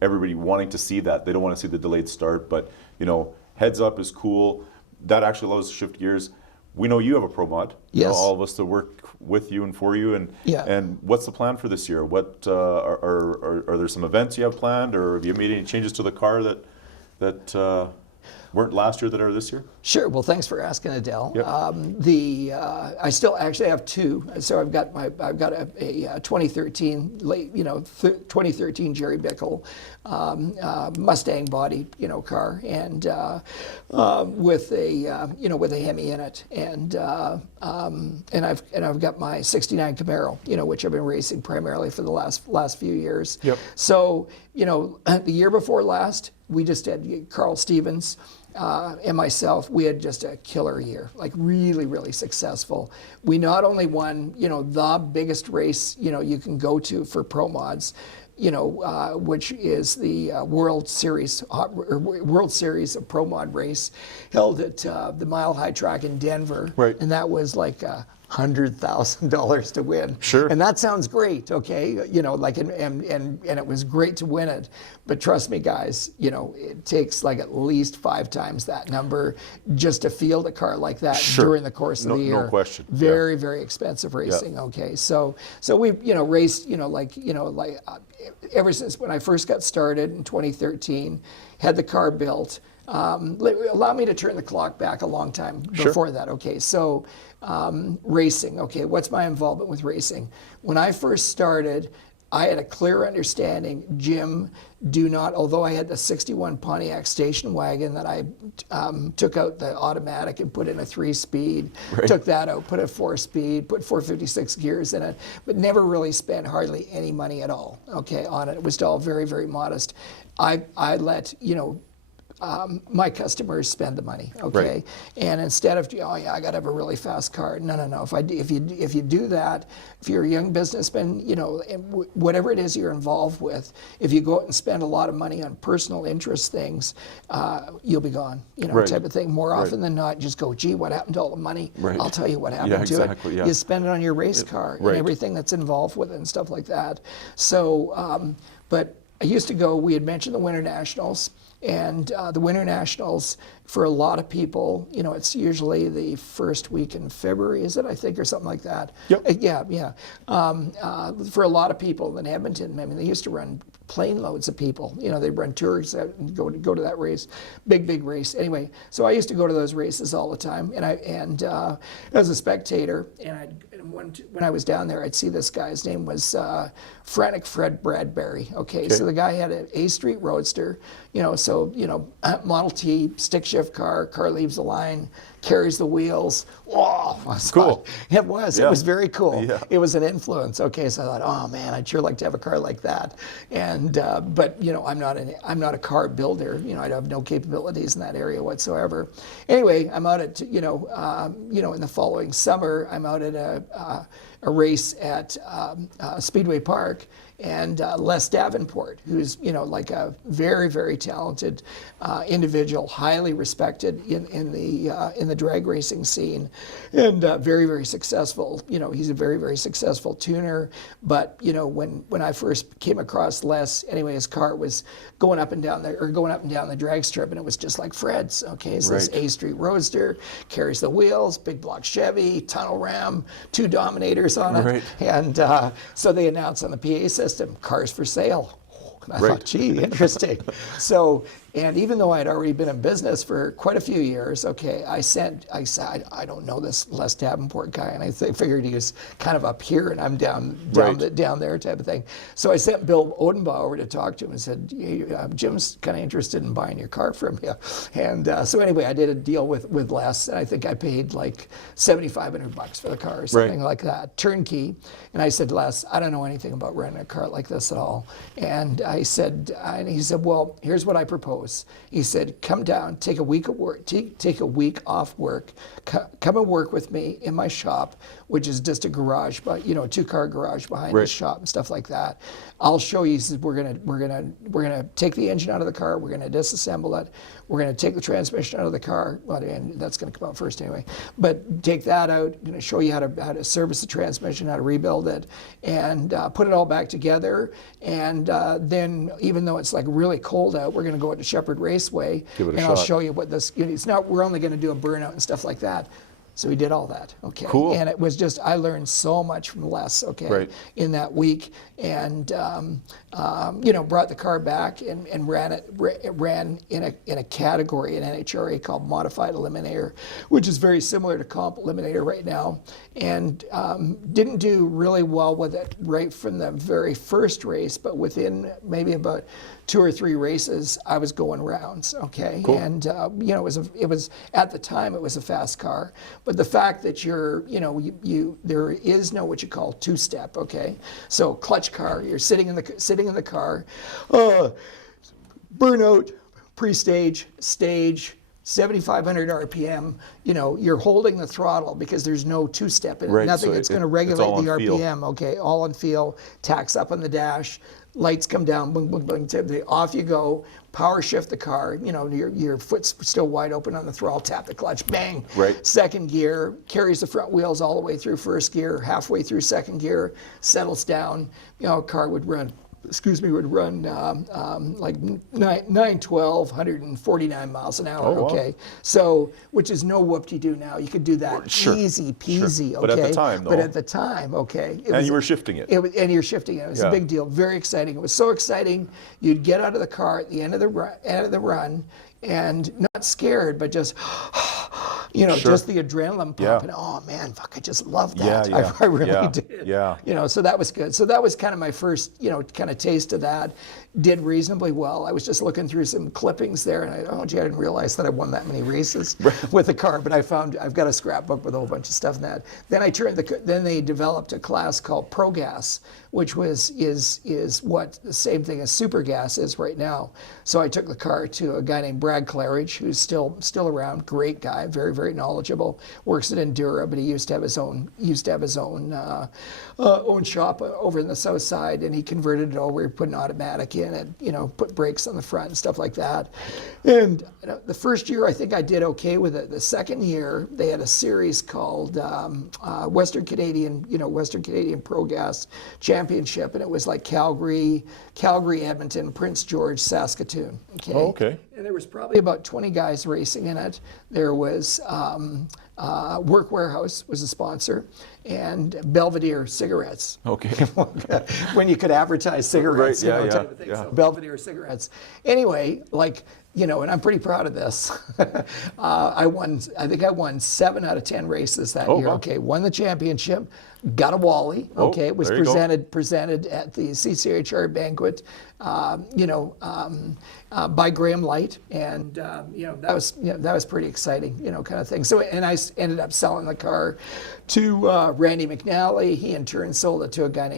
everybody wanting to see that. They don't want to see the delayed start, but heads-up is cool. That actually allows us to shift gears. We know you have a pro mod. Yes. All of us to work with you and for you. And what's the plan for this year? What are there some events you have planned, or have you made any changes to the car that weren't last year that are this year? Sure. Well, thanks for asking, Adel. Yep. I still actually have 2. So I've got a 2013 2013 Jerry Bickle Mustang body car, and with a Hemi in it, and I've got my '69 Camaro, which I've been racing primarily for the last few years. Yep. So the year before last, we just did Carl Stevens. And myself, we had just a killer year, like really, really successful. We not only won, the biggest race, you can go to for pro mods, which is the World Series of Pro Mod race, held at the Mile High Track in Denver. Right. And that was like $100,000 to win. Sure. And that sounds great, okay? And it was great to win it. But trust me, guys, it takes like at least 5 times that number just to field a car like that during the course of the year. No question. Very, very expensive racing. Okay, so we've raced ever since when I first got started in 2013, had the car built. Allow me to turn the clock back a long time before that. Okay, so racing. Okay, what's my involvement with racing? When I first started, I had a clear understanding, Jim, although I had the 61 Pontiac station wagon that I took out the automatic and put in a 3-speed, took that out, put a 4-speed, put 456 gears in it, but never really spent hardly any money at all, okay, on it. It was all very, very modest. I let, my customers spend the money, okay? Right. And instead of, I got to have a really fast car. No. If you do that, if you're a young businessman, whatever it is you're involved with, if you go out and spend a lot of money on personal interest things, you'll be gone, type of thing. More often than not, just go, gee, what happened to all the money? Right. I'll tell you what happened to it. Yeah. You spend it on your race car and everything that's involved with it and stuff like that. So, but I used to go, we had mentioned the Winter Nationals. And the Winter Nationals, for a lot of people, it's usually the first week in February, is it, I think, or something like that? Yep. Yeah. For a lot of people in Edmonton, they used to run plane loads of people. They'd run tours out and go to that race, big race. Anyway, so I used to go to those races all the time, and as a spectator, and when I was down there, I'd see this guy. His name was Frantic Fred Bradbury. Okay, so the guy had an A Street Roadster. Model T stick shift car leaves the line, carries the wheels. Whoa, cool. It was. Yeah. It was very cool. Yeah. It was an influence. Okay, so I thought, oh man, I'd sure like to have a car like that. And but I'm not a car builder. I have no capabilities in that area whatsoever. Anyway, I'm out at in the following summer, I'm out at a race at Speedway Park. And Les Davenport, who's like a very, very talented individual, highly respected in the drag racing scene, and very, very successful. He's a very, very successful tuner. But when I first came across Les, anyway, his car was going up and down the drag strip, and it was just like Fred's. Okay, so this A Street Roadster carries the wheels, big block Chevy, tunnel ram, 2 Dominators on it, Right. and so they announced on the PA system, cars for sale. And I thought, gee, interesting. So And even though I had already been in business for quite a few years, okay, I said, I don't know this Les Davenport guy, and I figured he was kind of up here, and I'm down there type of thing. So I sent Bill Odenbaugh over to talk to him and said, Jim's kind of interested in buying your car from you. And so anyway, I did a deal with Les, and I think I paid like $7,500 for the car or something like that, turnkey. And I said, Les, I don't know anything about running a car like this at all. And he said, well, here's what I propose. He said, come down, take a week of work, take a week off work, come and work with me in my shop, which is just a garage, but a 2-car garage behind the shop and stuff like that. I'll show you. He says, we're gonna take the engine out of the car, we're gonna disassemble it, we're gonna take the transmission out of the car. Well, and that's gonna come out first anyway. But take that out. I'm gonna show you how to service the transmission, how to rebuild it, and put it all back together. And then, even though it's like really cold out, we're gonna go out to Shepherd Raceway, and I'll show you what this. It's not. We're only gonna do a burnout and stuff like that. So we did all that, okay. Cool. And it was just, I learned so much from Les, okay, in that week, and brought the car back and ran in a category in NHRA called Modified Eliminator, which is very similar to Comp Eliminator right now, and didn't do really well with it right from the very first race, but within maybe about 2 or 3 races, I was going rounds, okay? Cool. And, it was at the time, it was a fast car. But the fact that there is no what you call 2-step, okay? So clutch car, you're sitting in the car, burnout, pre-stage, stage, 7,500 RPM, you're holding the throttle because there's no 2-step in it. Nothing that's going to regulate the RPM, okay? All on feel, tacks up on the dash, lights come down, boom, boom, boom, off you go, power shift the car, your foot's still wide open on the throttle, tap the clutch, bang. Second gear, carries the front wheels all the way through first gear, halfway through second gear, settles down, car would run like 912, 149 miles an hour, okay? So, which is no whoop-de-doo now. You could do that easy peasy, okay? But at the time, though. But at the time, okay. You were shifting it. And you're shifting it. It was a big deal, very exciting. It was so exciting, you'd get out of the car at the end of the run, and not scared, but just, just the adrenaline pumping. Oh man, fuck, I just love that. I really did. So that was good. So that was kind of my first, kind of taste of that. Did reasonably well. I was just looking through some clippings there, and I didn't realize that I won that many races with the car. But I've got a scrapbook with a whole bunch of stuff in that. Then they developed a class called Pro Gas, which is what the same thing as Super Gas is right now. So I took the car to a guy named Brad Claridge, who's still around. Great guy, very, very knowledgeable. Works at Endura, but he used to have his own own shop over in the south side, and he converted it over. He put an automatic in it, put brakes on the front and stuff like that. And the first year, I think I did okay with it. The second year, they had a series called Western Canadian Pro Gas Championship, and it was like Calgary, Edmonton, Prince George, Saskatoon. Okay. Oh, okay. And there was probably about 20 guys racing in it. There was Work Warehouse was a sponsor, and Belvedere cigarettes. Okay. When you could advertise cigarettes, type of thing. So Belvedere cigarettes. Anyway, and I'm pretty proud of this. I think I won 7 out of 10 races that year. Wow. Okay, won the championship, got a Wally. Okay, it was presented at the CCHR banquet, by Graham Light, and that was pretty exciting, kind of thing. So, and I ended up selling the car to Randy McNally. He in turn sold it to a guy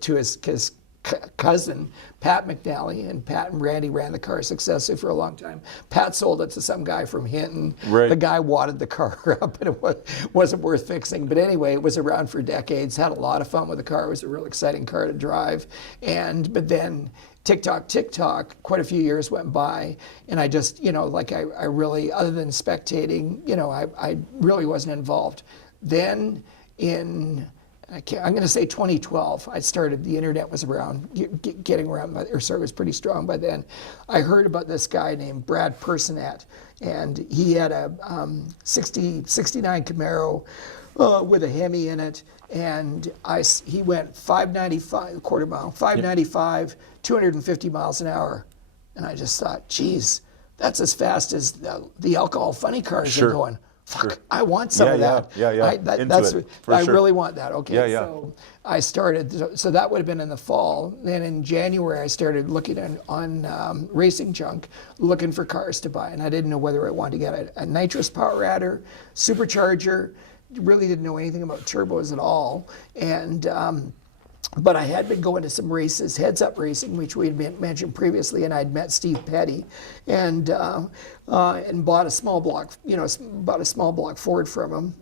to his cousin, Pat McNally, and Pat and Randy ran the car successfully for a long time. Pat sold it to some guy from Hinton. The guy wadded the car up, and it wasn't worth fixing. But anyway, it was around for decades. Had a lot of fun with the car. It was a real exciting car to drive. But then tick-tock, quite a few years went by, and I just, I really, other than spectating, I really wasn't involved. Then I'm going to say 2012, I started, the internet was around, getting around, it was pretty strong by then. I heard about this guy named Brad Personette, and he had a 69 Camaro with a Hemi in it, and he went 595, quarter mile, 595, 250 miles an hour. And I just thought, geez, that's as fast as the alcohol funny cars are going. Fuck, I want some of that. I really want that. Okay, so I started, so that would have been in the fall. Then in January, I started looking on Racing Junk, looking for cars to buy. And I didn't know whether I wanted to get a nitrous power adder, supercharger, really didn't know anything about turbos at all. And but I had been going to some races, Heads Up Racing, which we had mentioned previously, and I'd met Steve Petty, and bought a small block, bought a small block Ford from him,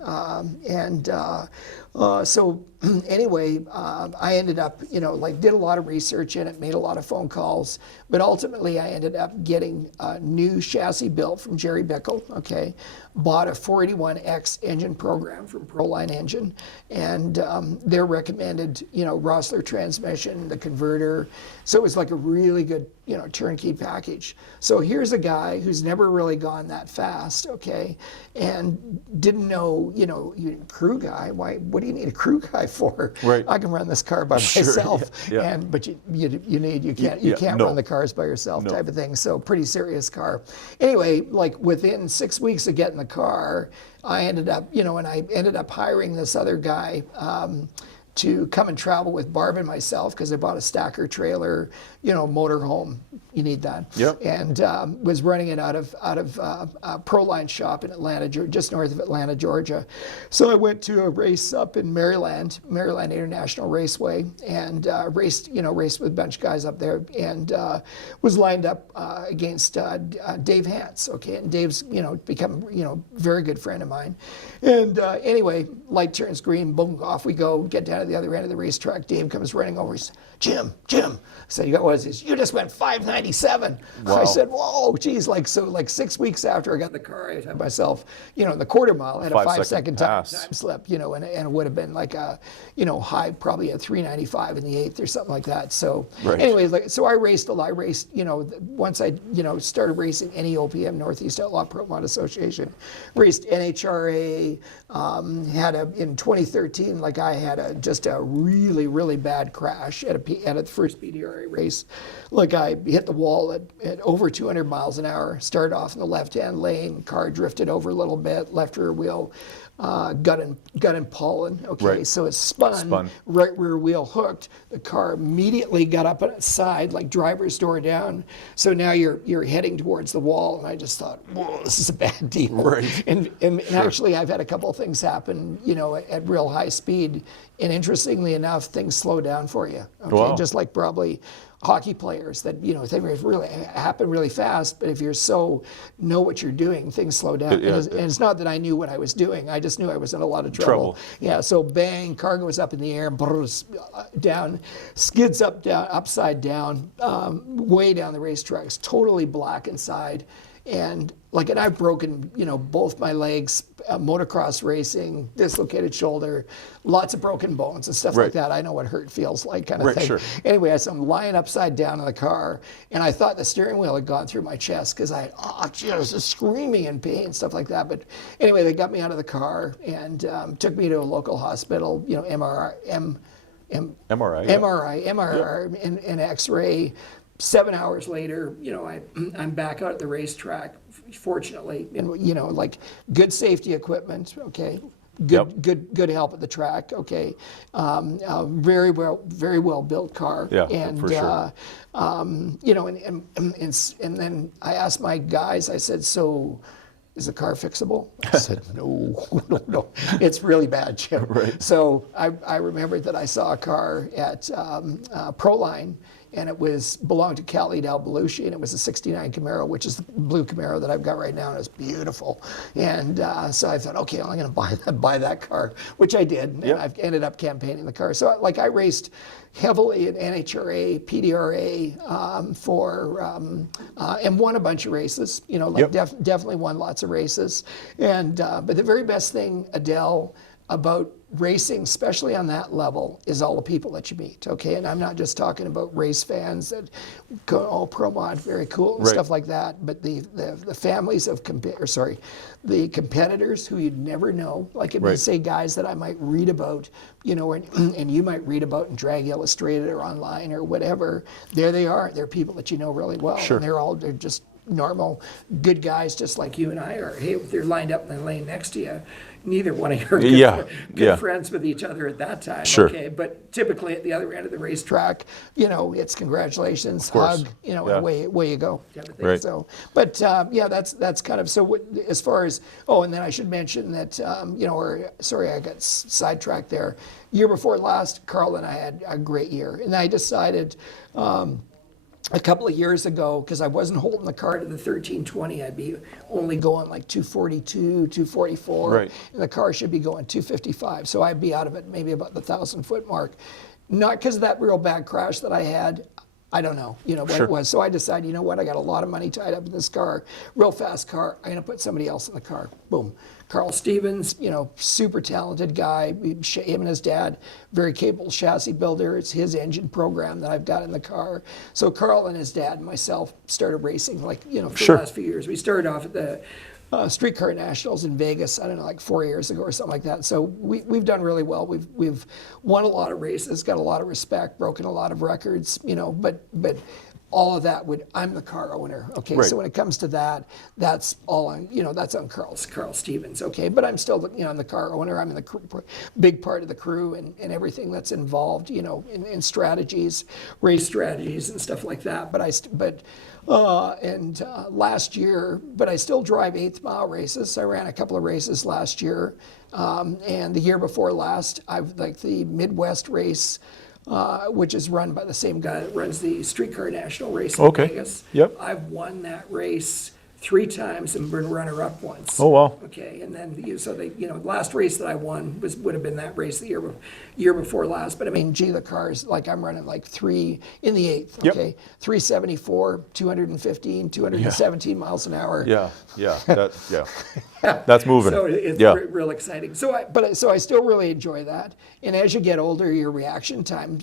so anyway, I ended up, did a lot of research in it, made a lot of phone calls, but ultimately I ended up getting a new chassis built from Jerry Bickle, okay, bought a 481X engine program from Proline Engine, and their recommended, Rossler transmission, the converter, so it was like a really good, turnkey package. So here's a guy who's never really gone that fast, okay, and didn't know, crew guy, what do you need a crew guy for? Right. I can run this car by myself, but you can't run the cars by yourself type of thing. So pretty serious car. Anyway, like within 6 weeks of getting the car, I ended up, and I ended up hiring this other guy to come and travel with Barb and myself because I bought a stacker trailer, motorhome. You need that. Yep. And was running it out of a Proline shop in Atlanta, just north of Atlanta, Georgia. So I went to a race up in Maryland International Raceway, and raced with a bunch of guys up there, and was lined up against Dave Hance. Okay, and Dave's become very good friend of mine. And anyway, light turns green, boom, off we go. Get down to the other end of the racetrack. Dave comes running over. He said, Jim. I said, what is this? You just went 597. Wow. I said, whoa, geez. Like 6 weeks after I got the car, I had myself, in the quarter mile, I had a 5 second time slip, and it would have been like a, high, probably a 395 in the eighth or something like that. So anyway, so I raced a lot. I raced, once I, started racing NEOPM, Northeast Outlaw Pro Mod Association, raced NHRA, in 2013, I had just a really, really bad crash at the first PDRA race. I hit the wall at over 200 miles an hour, started off in the left-hand lane, car drifted over a little bit, left rear wheel, gun and pollen. Okay, right. So it spun, right rear wheel hooked. The car immediately got up on its side, like driver's door down. So now you're heading towards the wall, and I just thought, whoa, this is a bad deal. Right. And actually, I've had a couple of things happen, at real high speed, and interestingly enough, things slow down for you. Okay, wow. Just like probably hockey players that things really happen really fast, but if you're know what you're doing, things slow down. And it's not that I knew what I was doing, I just knew I was in a lot of trouble. Yeah, so bang, car goes up in the air, down, skids upside down, way down the racetracks, totally black inside. And I've broken, both my legs, motocross racing, dislocated shoulder, lots of broken bones and stuff like that. I know what hurt feels like, kind of thing. Sure. Anyway, so I'm lying upside down in the car, and I thought the steering wheel had gone through my chest because I was just screaming in pain, stuff like that. But anyway, they got me out of the car and took me to a local hospital, MRI, and X-ray. 7 hours later, I'm back out at the racetrack, fortunately, and good safety equipment, okay, good help at the track, okay, very well built car, and for sure. And then I asked my guys, I said, so is the car fixable? I said, no, it's really bad, Jim. Right. So I remembered that I saw a car at Proline, and it belonged to Khalid Al-Balushi, and it was a 69 Camaro, which is the blue Camaro that I've got right now, and it's beautiful. And so I thought, okay, I'm going to buy that car, which I did, and I've ended up campaigning the car. So I raced heavily at NHRA, PDRA, and won a bunch of races. Definitely won lots of races. And but the very best thing, Adel, about racing, especially on that level, is all the people that you meet, okay? And I'm not just talking about race fans that go, oh, pro mod, very cool, and stuff like that, but the families of, the competitors who you'd never know, like, say, guys that I might read about, you know, and you might read about in Drag Illustrated or online or whatever. There they are. They're people that you know really well. Sure. And they're just normal, good guys, just like you and I are. Hey, if they're lined up in the lane next to you, neither one of you are good friends with each other at that time. Sure. Okay, but typically at the other end of the racetrack, you know, it's congratulations, hug, you know, and away you go. Type of thing. Right. So, but yeah, that's kind of, so what, as far as, and then I should mention that, you know, sorry, I got sidetracked there. Year before last, Carl and I had a great year, and I decided, a couple of years ago, because I wasn't holding the car to the 1320, I'd be only going like 242, 244, Right. and the car should be going 255. So I'd be out of it maybe about the 1,000-foot mark. Not because of that real bad crash that I had. I don't know, you know, what it was. So I decided, you know what, I got a lot of money tied up in this car, real fast car. I'm going to put somebody else in the car. Boom. Carl Stevens, you know, super talented guy. Him and his dad, very capable chassis builder. It's his engine program that I've got in the car. So Carl and his dad and myself started racing, like, you know, for the last few years. We started off at the Streetcar Nationals in Vegas, I don't know, like 4 years ago or something like that. So we've done really well. We've won a lot of races, got a lot of respect, broken a lot of records, you know, but all of that I'm the car owner, okay? Right. So when it comes to that, that's all on, you know, that's on Carl Stevens, okay? But I'm still, you know, I'm the car owner. I'm in the big part of the crew and everything that's involved, you know, in strategies, race strategies and stuff like that. Last year, but I still drive 8th mile races. I ran a couple of races last year. And the year before last, I've like the Midwest race, which is run by the same guy that runs the Streetcar National race in Vegas. Yep. I've won that race 3 times and been runner-up once. Oh, wow. Okay, and then so they, you know, last race that I won would have been that race the year before last. But I mean, gee, the cars, like I'm running like 3 in the 8th. Okay, 374, 215, 217 miles an hour. That's moving. So it's real exciting. So I still really enjoy that. And as you get older, your reaction time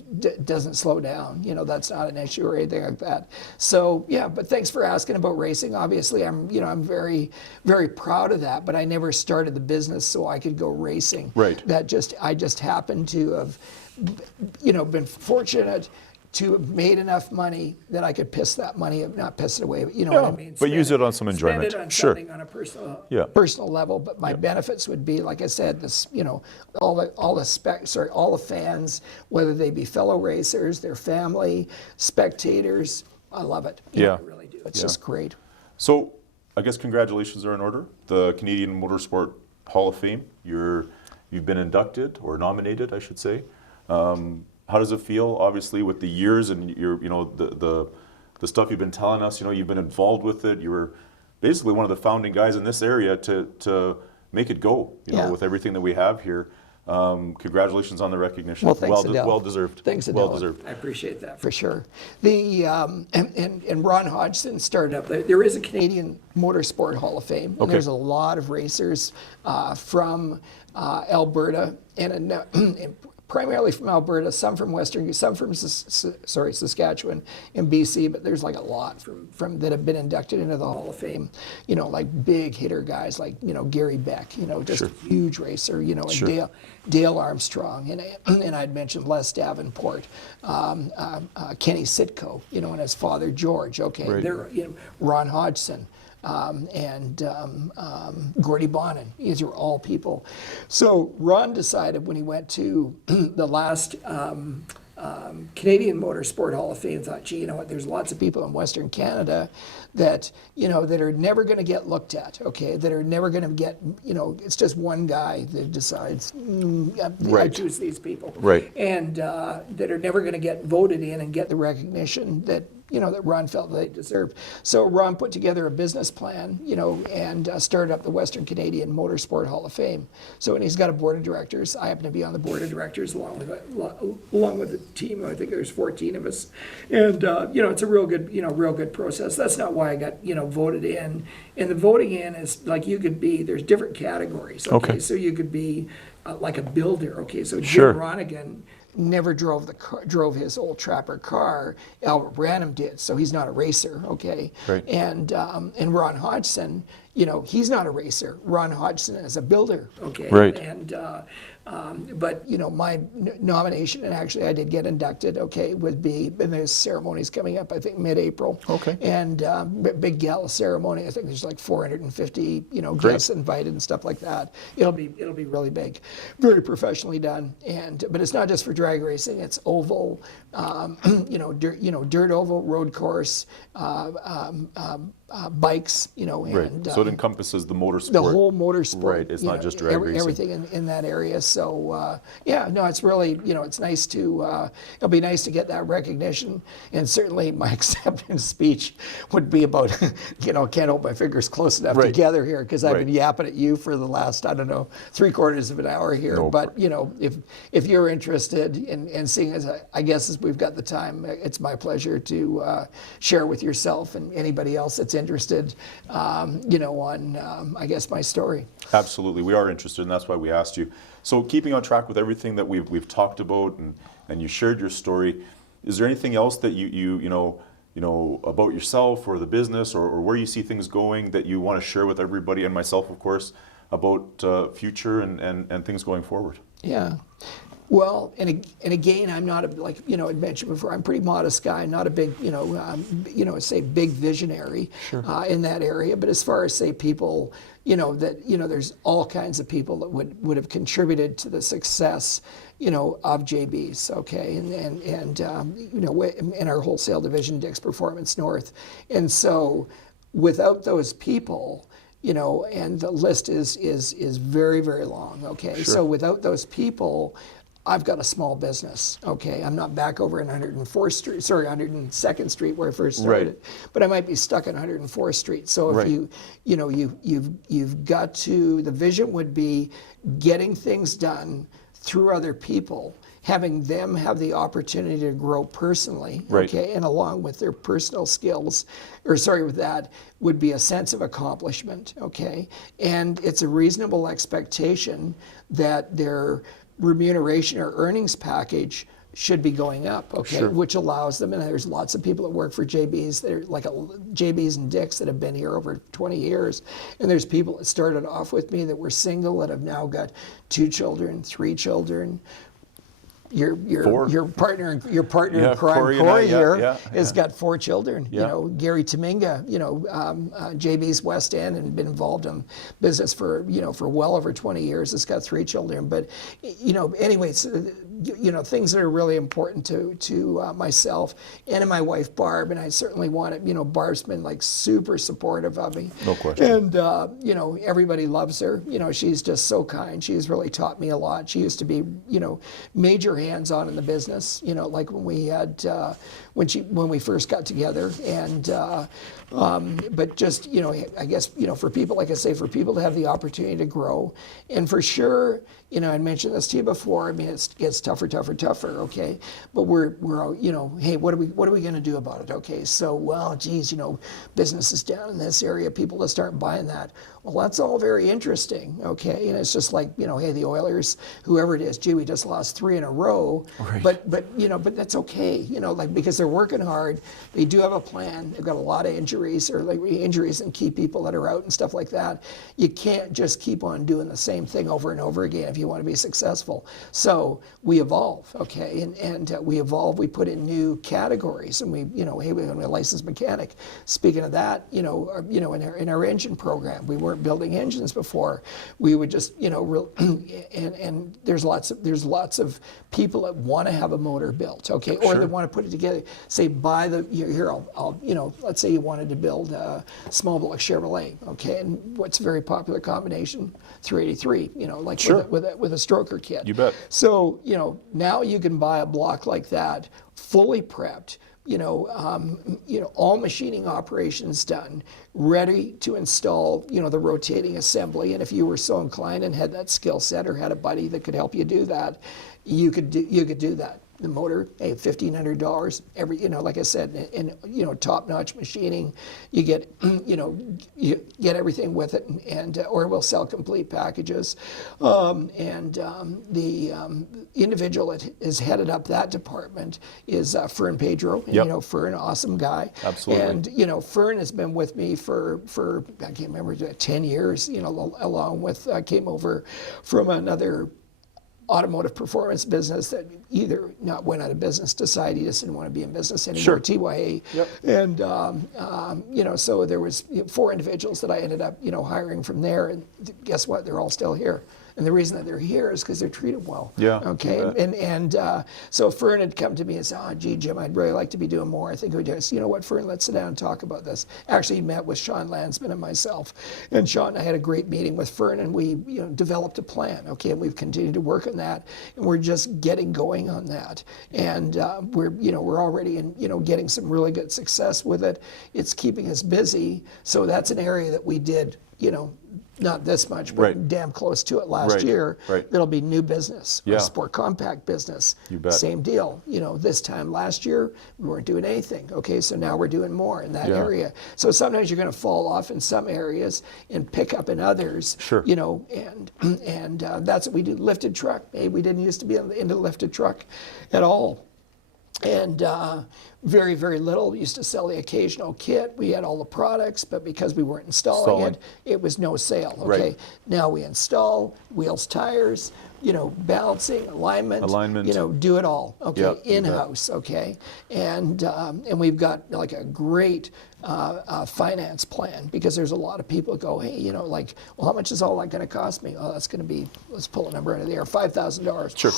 doesn't slow down. You know, that's not an issue or anything like that. So yeah, but thanks for asking about racing. Obviously, I'm very, very proud of that. But I never started the business so I could go racing. Right. I just happened to have, you know, been fortunate to have made enough money that I could not piss it away, you know what I mean? But use it on some enjoyment. Spend it on something on a personal level. But my benefits would be, like I said, this, you know, all the fans, whether they be fellow racers, their family, spectators. I love it. You know, I really do. It's just great. So I guess congratulations are in order. The Canadian Motorsport Hall of Fame. You've been inducted, or nominated, I should say. How does it feel, obviously, with the years and you know, the stuff you've been telling us? You know, you've been involved with it. You were basically one of the founding guys in this area to make it go. You know, with everything that we have here. Congratulations on the recognition. Well, thanks, Adel. Well deserved. Thanks, Adel. Well deserved. I appreciate that for sure. The and Ron Hodgson started up. There is a Canadian Motorsport Hall of Fame. And there's a lot of racers from Alberta and primarily from Alberta, some from Saskatchewan and BC, but there's like a lot from that have been inducted into the Hall of Fame. You know, like big hitter guys like, you know, Gary Beck, you know, just a huge racer, you know, and Dale Armstrong, and I'd mentioned Les Davenport, Kenny Sitko, you know, and his father George. Okay, they're, you know, Ron Hodgson. And Gordy Bonin. These are all people. So Ron decided when he went to the last Canadian Motorsport Hall of Fame, thought, gee, you know what, there's lots of people in Western Canada that, you know, that are never going to get looked at, okay, that are never going to get, you know, it's just one guy that decides, I choose these people. Right. And that are never going to get voted in and get the recognition that, that Ron felt they deserved. So Ron put together a business plan, and started up the Western Canadian Motorsport Hall of Fame. So, and he's got a board of directors. I happen to be on the board of directors along with the team. I think there's 14 of us, and it's a real good process. That's not why I got voted in. And the voting in is like there's different categories. Okay. So you could be like a builder. Okay. So Jim Ronigan never drove his old Trapper car. Albert Branham did, so he's not a racer. Okay. Right. And Ron Hodgson, he's not a racer. Ron Hodgson is a builder. Okay. Right. And but my nomination, and actually I did get inducted, would be, and there's ceremonies coming up, I think mid-April. Okay. And big gala ceremony. I think there's like 450 guests invited and stuff like that. It'll be really big, very professionally done. But it's not just for drag racing. It's oval, dirt oval, road course, bikes, and so it encompaces the motorsport. the whole motorsport. Right. It's not just drag racing. Everything in that area. So it's really it's nice to it'll be nice to get that recognition. And certainly my acceptance speech would be about can't hold my fingers close enough together here because I've been yapping at you for the last 3/4 of an hour here. No. But if you're interested in seeing as I guess as we've got the time, it's my pleasure to share with yourself and anybody else that's interested, on I guess my story. Absolutely, we are interested, and that's why we asked you. So, keeping on track with everything that we've talked about, and you shared your story, is there anything else that you know about yourself or the business or where you see things going that you want to share with everybody and myself, of course, about future and things going forward? Yeah. Well, and again, I'm not I mentioned before, I'm a pretty modest guy, not a big, say big visionary in that area. But as far as say people, there's all kinds of people that would have contributed to the success, of JBs, okay, and in our wholesale division, JBs Performance North, and so without those people. And the list is very, very long, okay? Sure. So without those people, I've got a small business, okay? I'm not back over in 102nd Street where I first started, but I might be stuck in 104th Street. So if you've got to, the vision would be getting things done through other people, having them have the opportunity to grow personally, okay, and along with their personal skills, with that would be a sense of accomplishment, okay? And it's a reasonable expectation that their remuneration or earnings package should be going up, okay, which allows them, and there's lots of people that work for JBs, they're like JBs and Dicks that have been here over 20 years, and there's people that started off with me that were single that have now got 2 children, 3 children. Your partner in crime, Corey here, has got 4 children. Gary Tominga, JB's West End and been involved in business for well over 20 years. Has got 3 children. But anyways, things that are really important to myself and to my wife Barb, and I certainly want it. Barb's been like super supportive of me. No question. And everybody loves her. She's just so kind. She's really taught me a lot. She used to be major hands-on in the business, like when we had when we first got together, and but just I guess for people, like I say, for people to have the opportunity to grow, and for sure, I mentioned this to you before. I mean, it gets tougher, okay, but we're hey, what are we going to do about it? Okay, so well, geez, business is down in this area, people just aren't buying that. Well, that's all very interesting, okay, and it's just like hey, the Oilers, whoever it is, gee, we just lost 3 in a row, but that's okay, because they're working hard, they do have a plan, they've got a lot of injuries and key people that are out and stuff like that. You can't just keep on doing the same thing over and over again if you want to be successful. So we evolve, okay, and we evolve. We put in new categories, and we, hey, we're a licensed mechanic. Speaking of that, in our engine program, we weren't building engines before. We would just, and there's lots of people that want to have a motor built, okay, or they want to put it together. Say, buy the I'll let's say you wanted to build a small block Chevrolet, okay, and what's a very popular combination? 383, with a stroker kit. You bet. So, now you can buy a block like that, fully prepped, all machining operations done, ready to install, the rotating assembly. And if you were so inclined and had that skill set or had a buddy that could help you do that, you could do that. The motor, hey, $1,500 every, like I said, and top-notch machining. You get, you get everything with it, and or we'll sell complete packages. The individual that has headed up that department is Fern Pedro. And, Yep. Fern, awesome guy. Absolutely. And Fern has been with me for I can't remember 10 years. Along with came over from another automotive performance business that either not went out of business, decided he just didn't want to be in business anymore, Sure. TYA. Yep. And, so there was 4 individuals that I ended up, hiring from there. And guess what? They're all still here. And the reason that they're here is because they're treated well. Yeah, Okay. you bet. And so Fern had come to me and said, "Oh, gee, Jim, I'd really like to be doing more. I think we do." I said, "You know what, Fern, let's sit down and talk about this." Actually, he met with Sean Landsman and myself. And Sean and I had a great meeting with Fern, and we developed a plan. Okay. And we've continued to work on that. And we're just getting going on that. And we're already getting some really good success with it. It's keeping us busy. So that's an area that we did, not this much, but Right. damn close to it last Right, year. right. It'll be new business, Yeah. a sport compact business. You bet. Same deal. This time last year, we weren't doing anything. Okay, so now we're doing more in that Yeah. area. So sometimes you're going to fall off in some areas and pick up in others. Sure. And that's what we do. Lifted truck. Hey, we didn't used to be into lifted truck at all. And very, very little. We used to sell the occasional kit. We had all the products, but because we weren't installing it, it was no sale. Okay. Right. Now we install wheels, tires, balancing, alignment, do it all. Okay. Yep, you bet. In-house. Okay. And we've got like a great finance plan, because there's a lot of people go, hey, well, how much is all that going to cost me? Oh, that's going to be, let's pull a number out of the air, $5,000. Sure.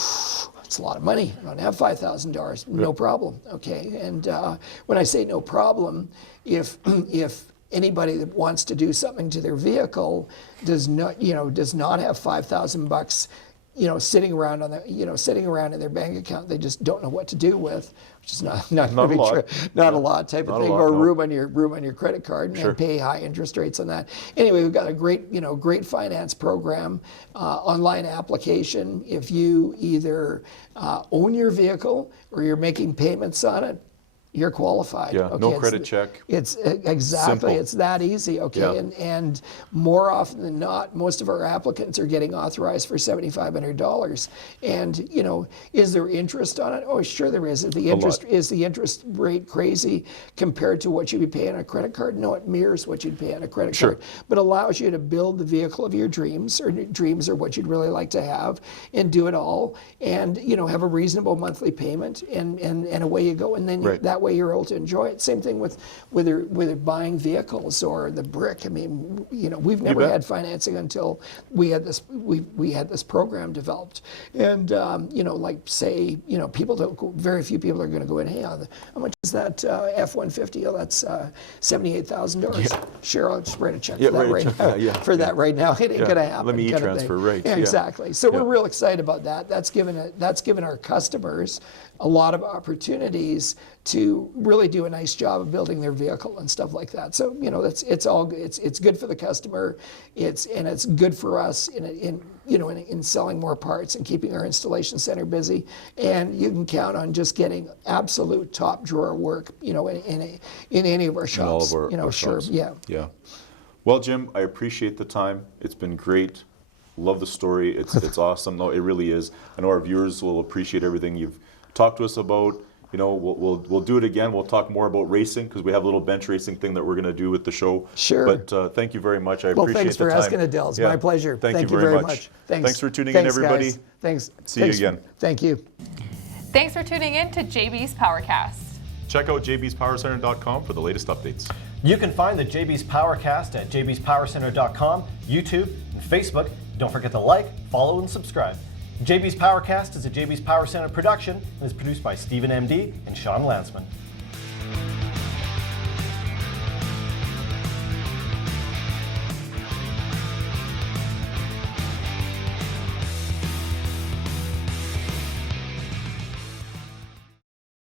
It's a lot of money. I don't have $5,000. No problem. Okay. And when I say no problem, if anybody that wants to do something to their vehicle does not have $5,000, sitting around in their bank account, they just don't know what to do with, which is not going to be true. Not a lot type of thing, or room on your credit card, and then pay high interest rates on that. Anyway, we've got a great finance program, online application. If you either own your vehicle or you're making payments on it, you're qualified. Yeah, okay? no credit check. It's exactly, Simple. it's that easy, okay? Yeah. And more often than not, most of our applicants are getting authorized for $7,500. And, is there interest on it? Oh, sure there is. Is the interest rate crazy compared to what you'd be paying on a credit card? No, it mirrors what you'd pay on a credit card, but allows you to build the vehicle of your dreams, or what you'd really like to have, and do it all, and, have a reasonable monthly payment, and away you go. And then that way you're able to enjoy it. Same thing with whether buying vehicles or the brick. I mean, we've never had financing until we had this program developed. And very few people are going to go in, hey, how much is that F-150? Oh, that's $78,000. Sure, I'll just write a check for that right now. It ain't going to happen. Let me e-transfer rates. Yeah, exactly. So we're real excited about that. That's given our customers a lot of opportunities to really do a nice job of building their vehicle and stuff like that. So it's good for the customer. It's good for us in selling more parts and keeping our installation center busy. And you can count on just getting absolute top drawer work, in any of our shops. In all of our shops. Yeah. Well, Jim, I appreciate the time. It's been great. Love the story. It's awesome. No, it really is. I know our viewers will appreciate everything you've talked to us about. We'll do it again. We'll talk more about racing, because we have a little bench racing thing that we're going to do with the show. Sure. But thank you very much. I appreciate the time. Thanks for asking, Adel. It's my pleasure. Thank you very much. Thanks for tuning in, everybody. Guys. Thanks. See you again. Thank you. Thanks for tuning in to JBs Powercast. Check out jbspowercenter.com for the latest updates. You can find the JBs Powercast at jbspowercenter.com, YouTube, and Facebook. Don't forget to like, follow, and subscribe. JBs Powercast is a JBs Power Center production and is produced by Stephen MD and Sean Landsman.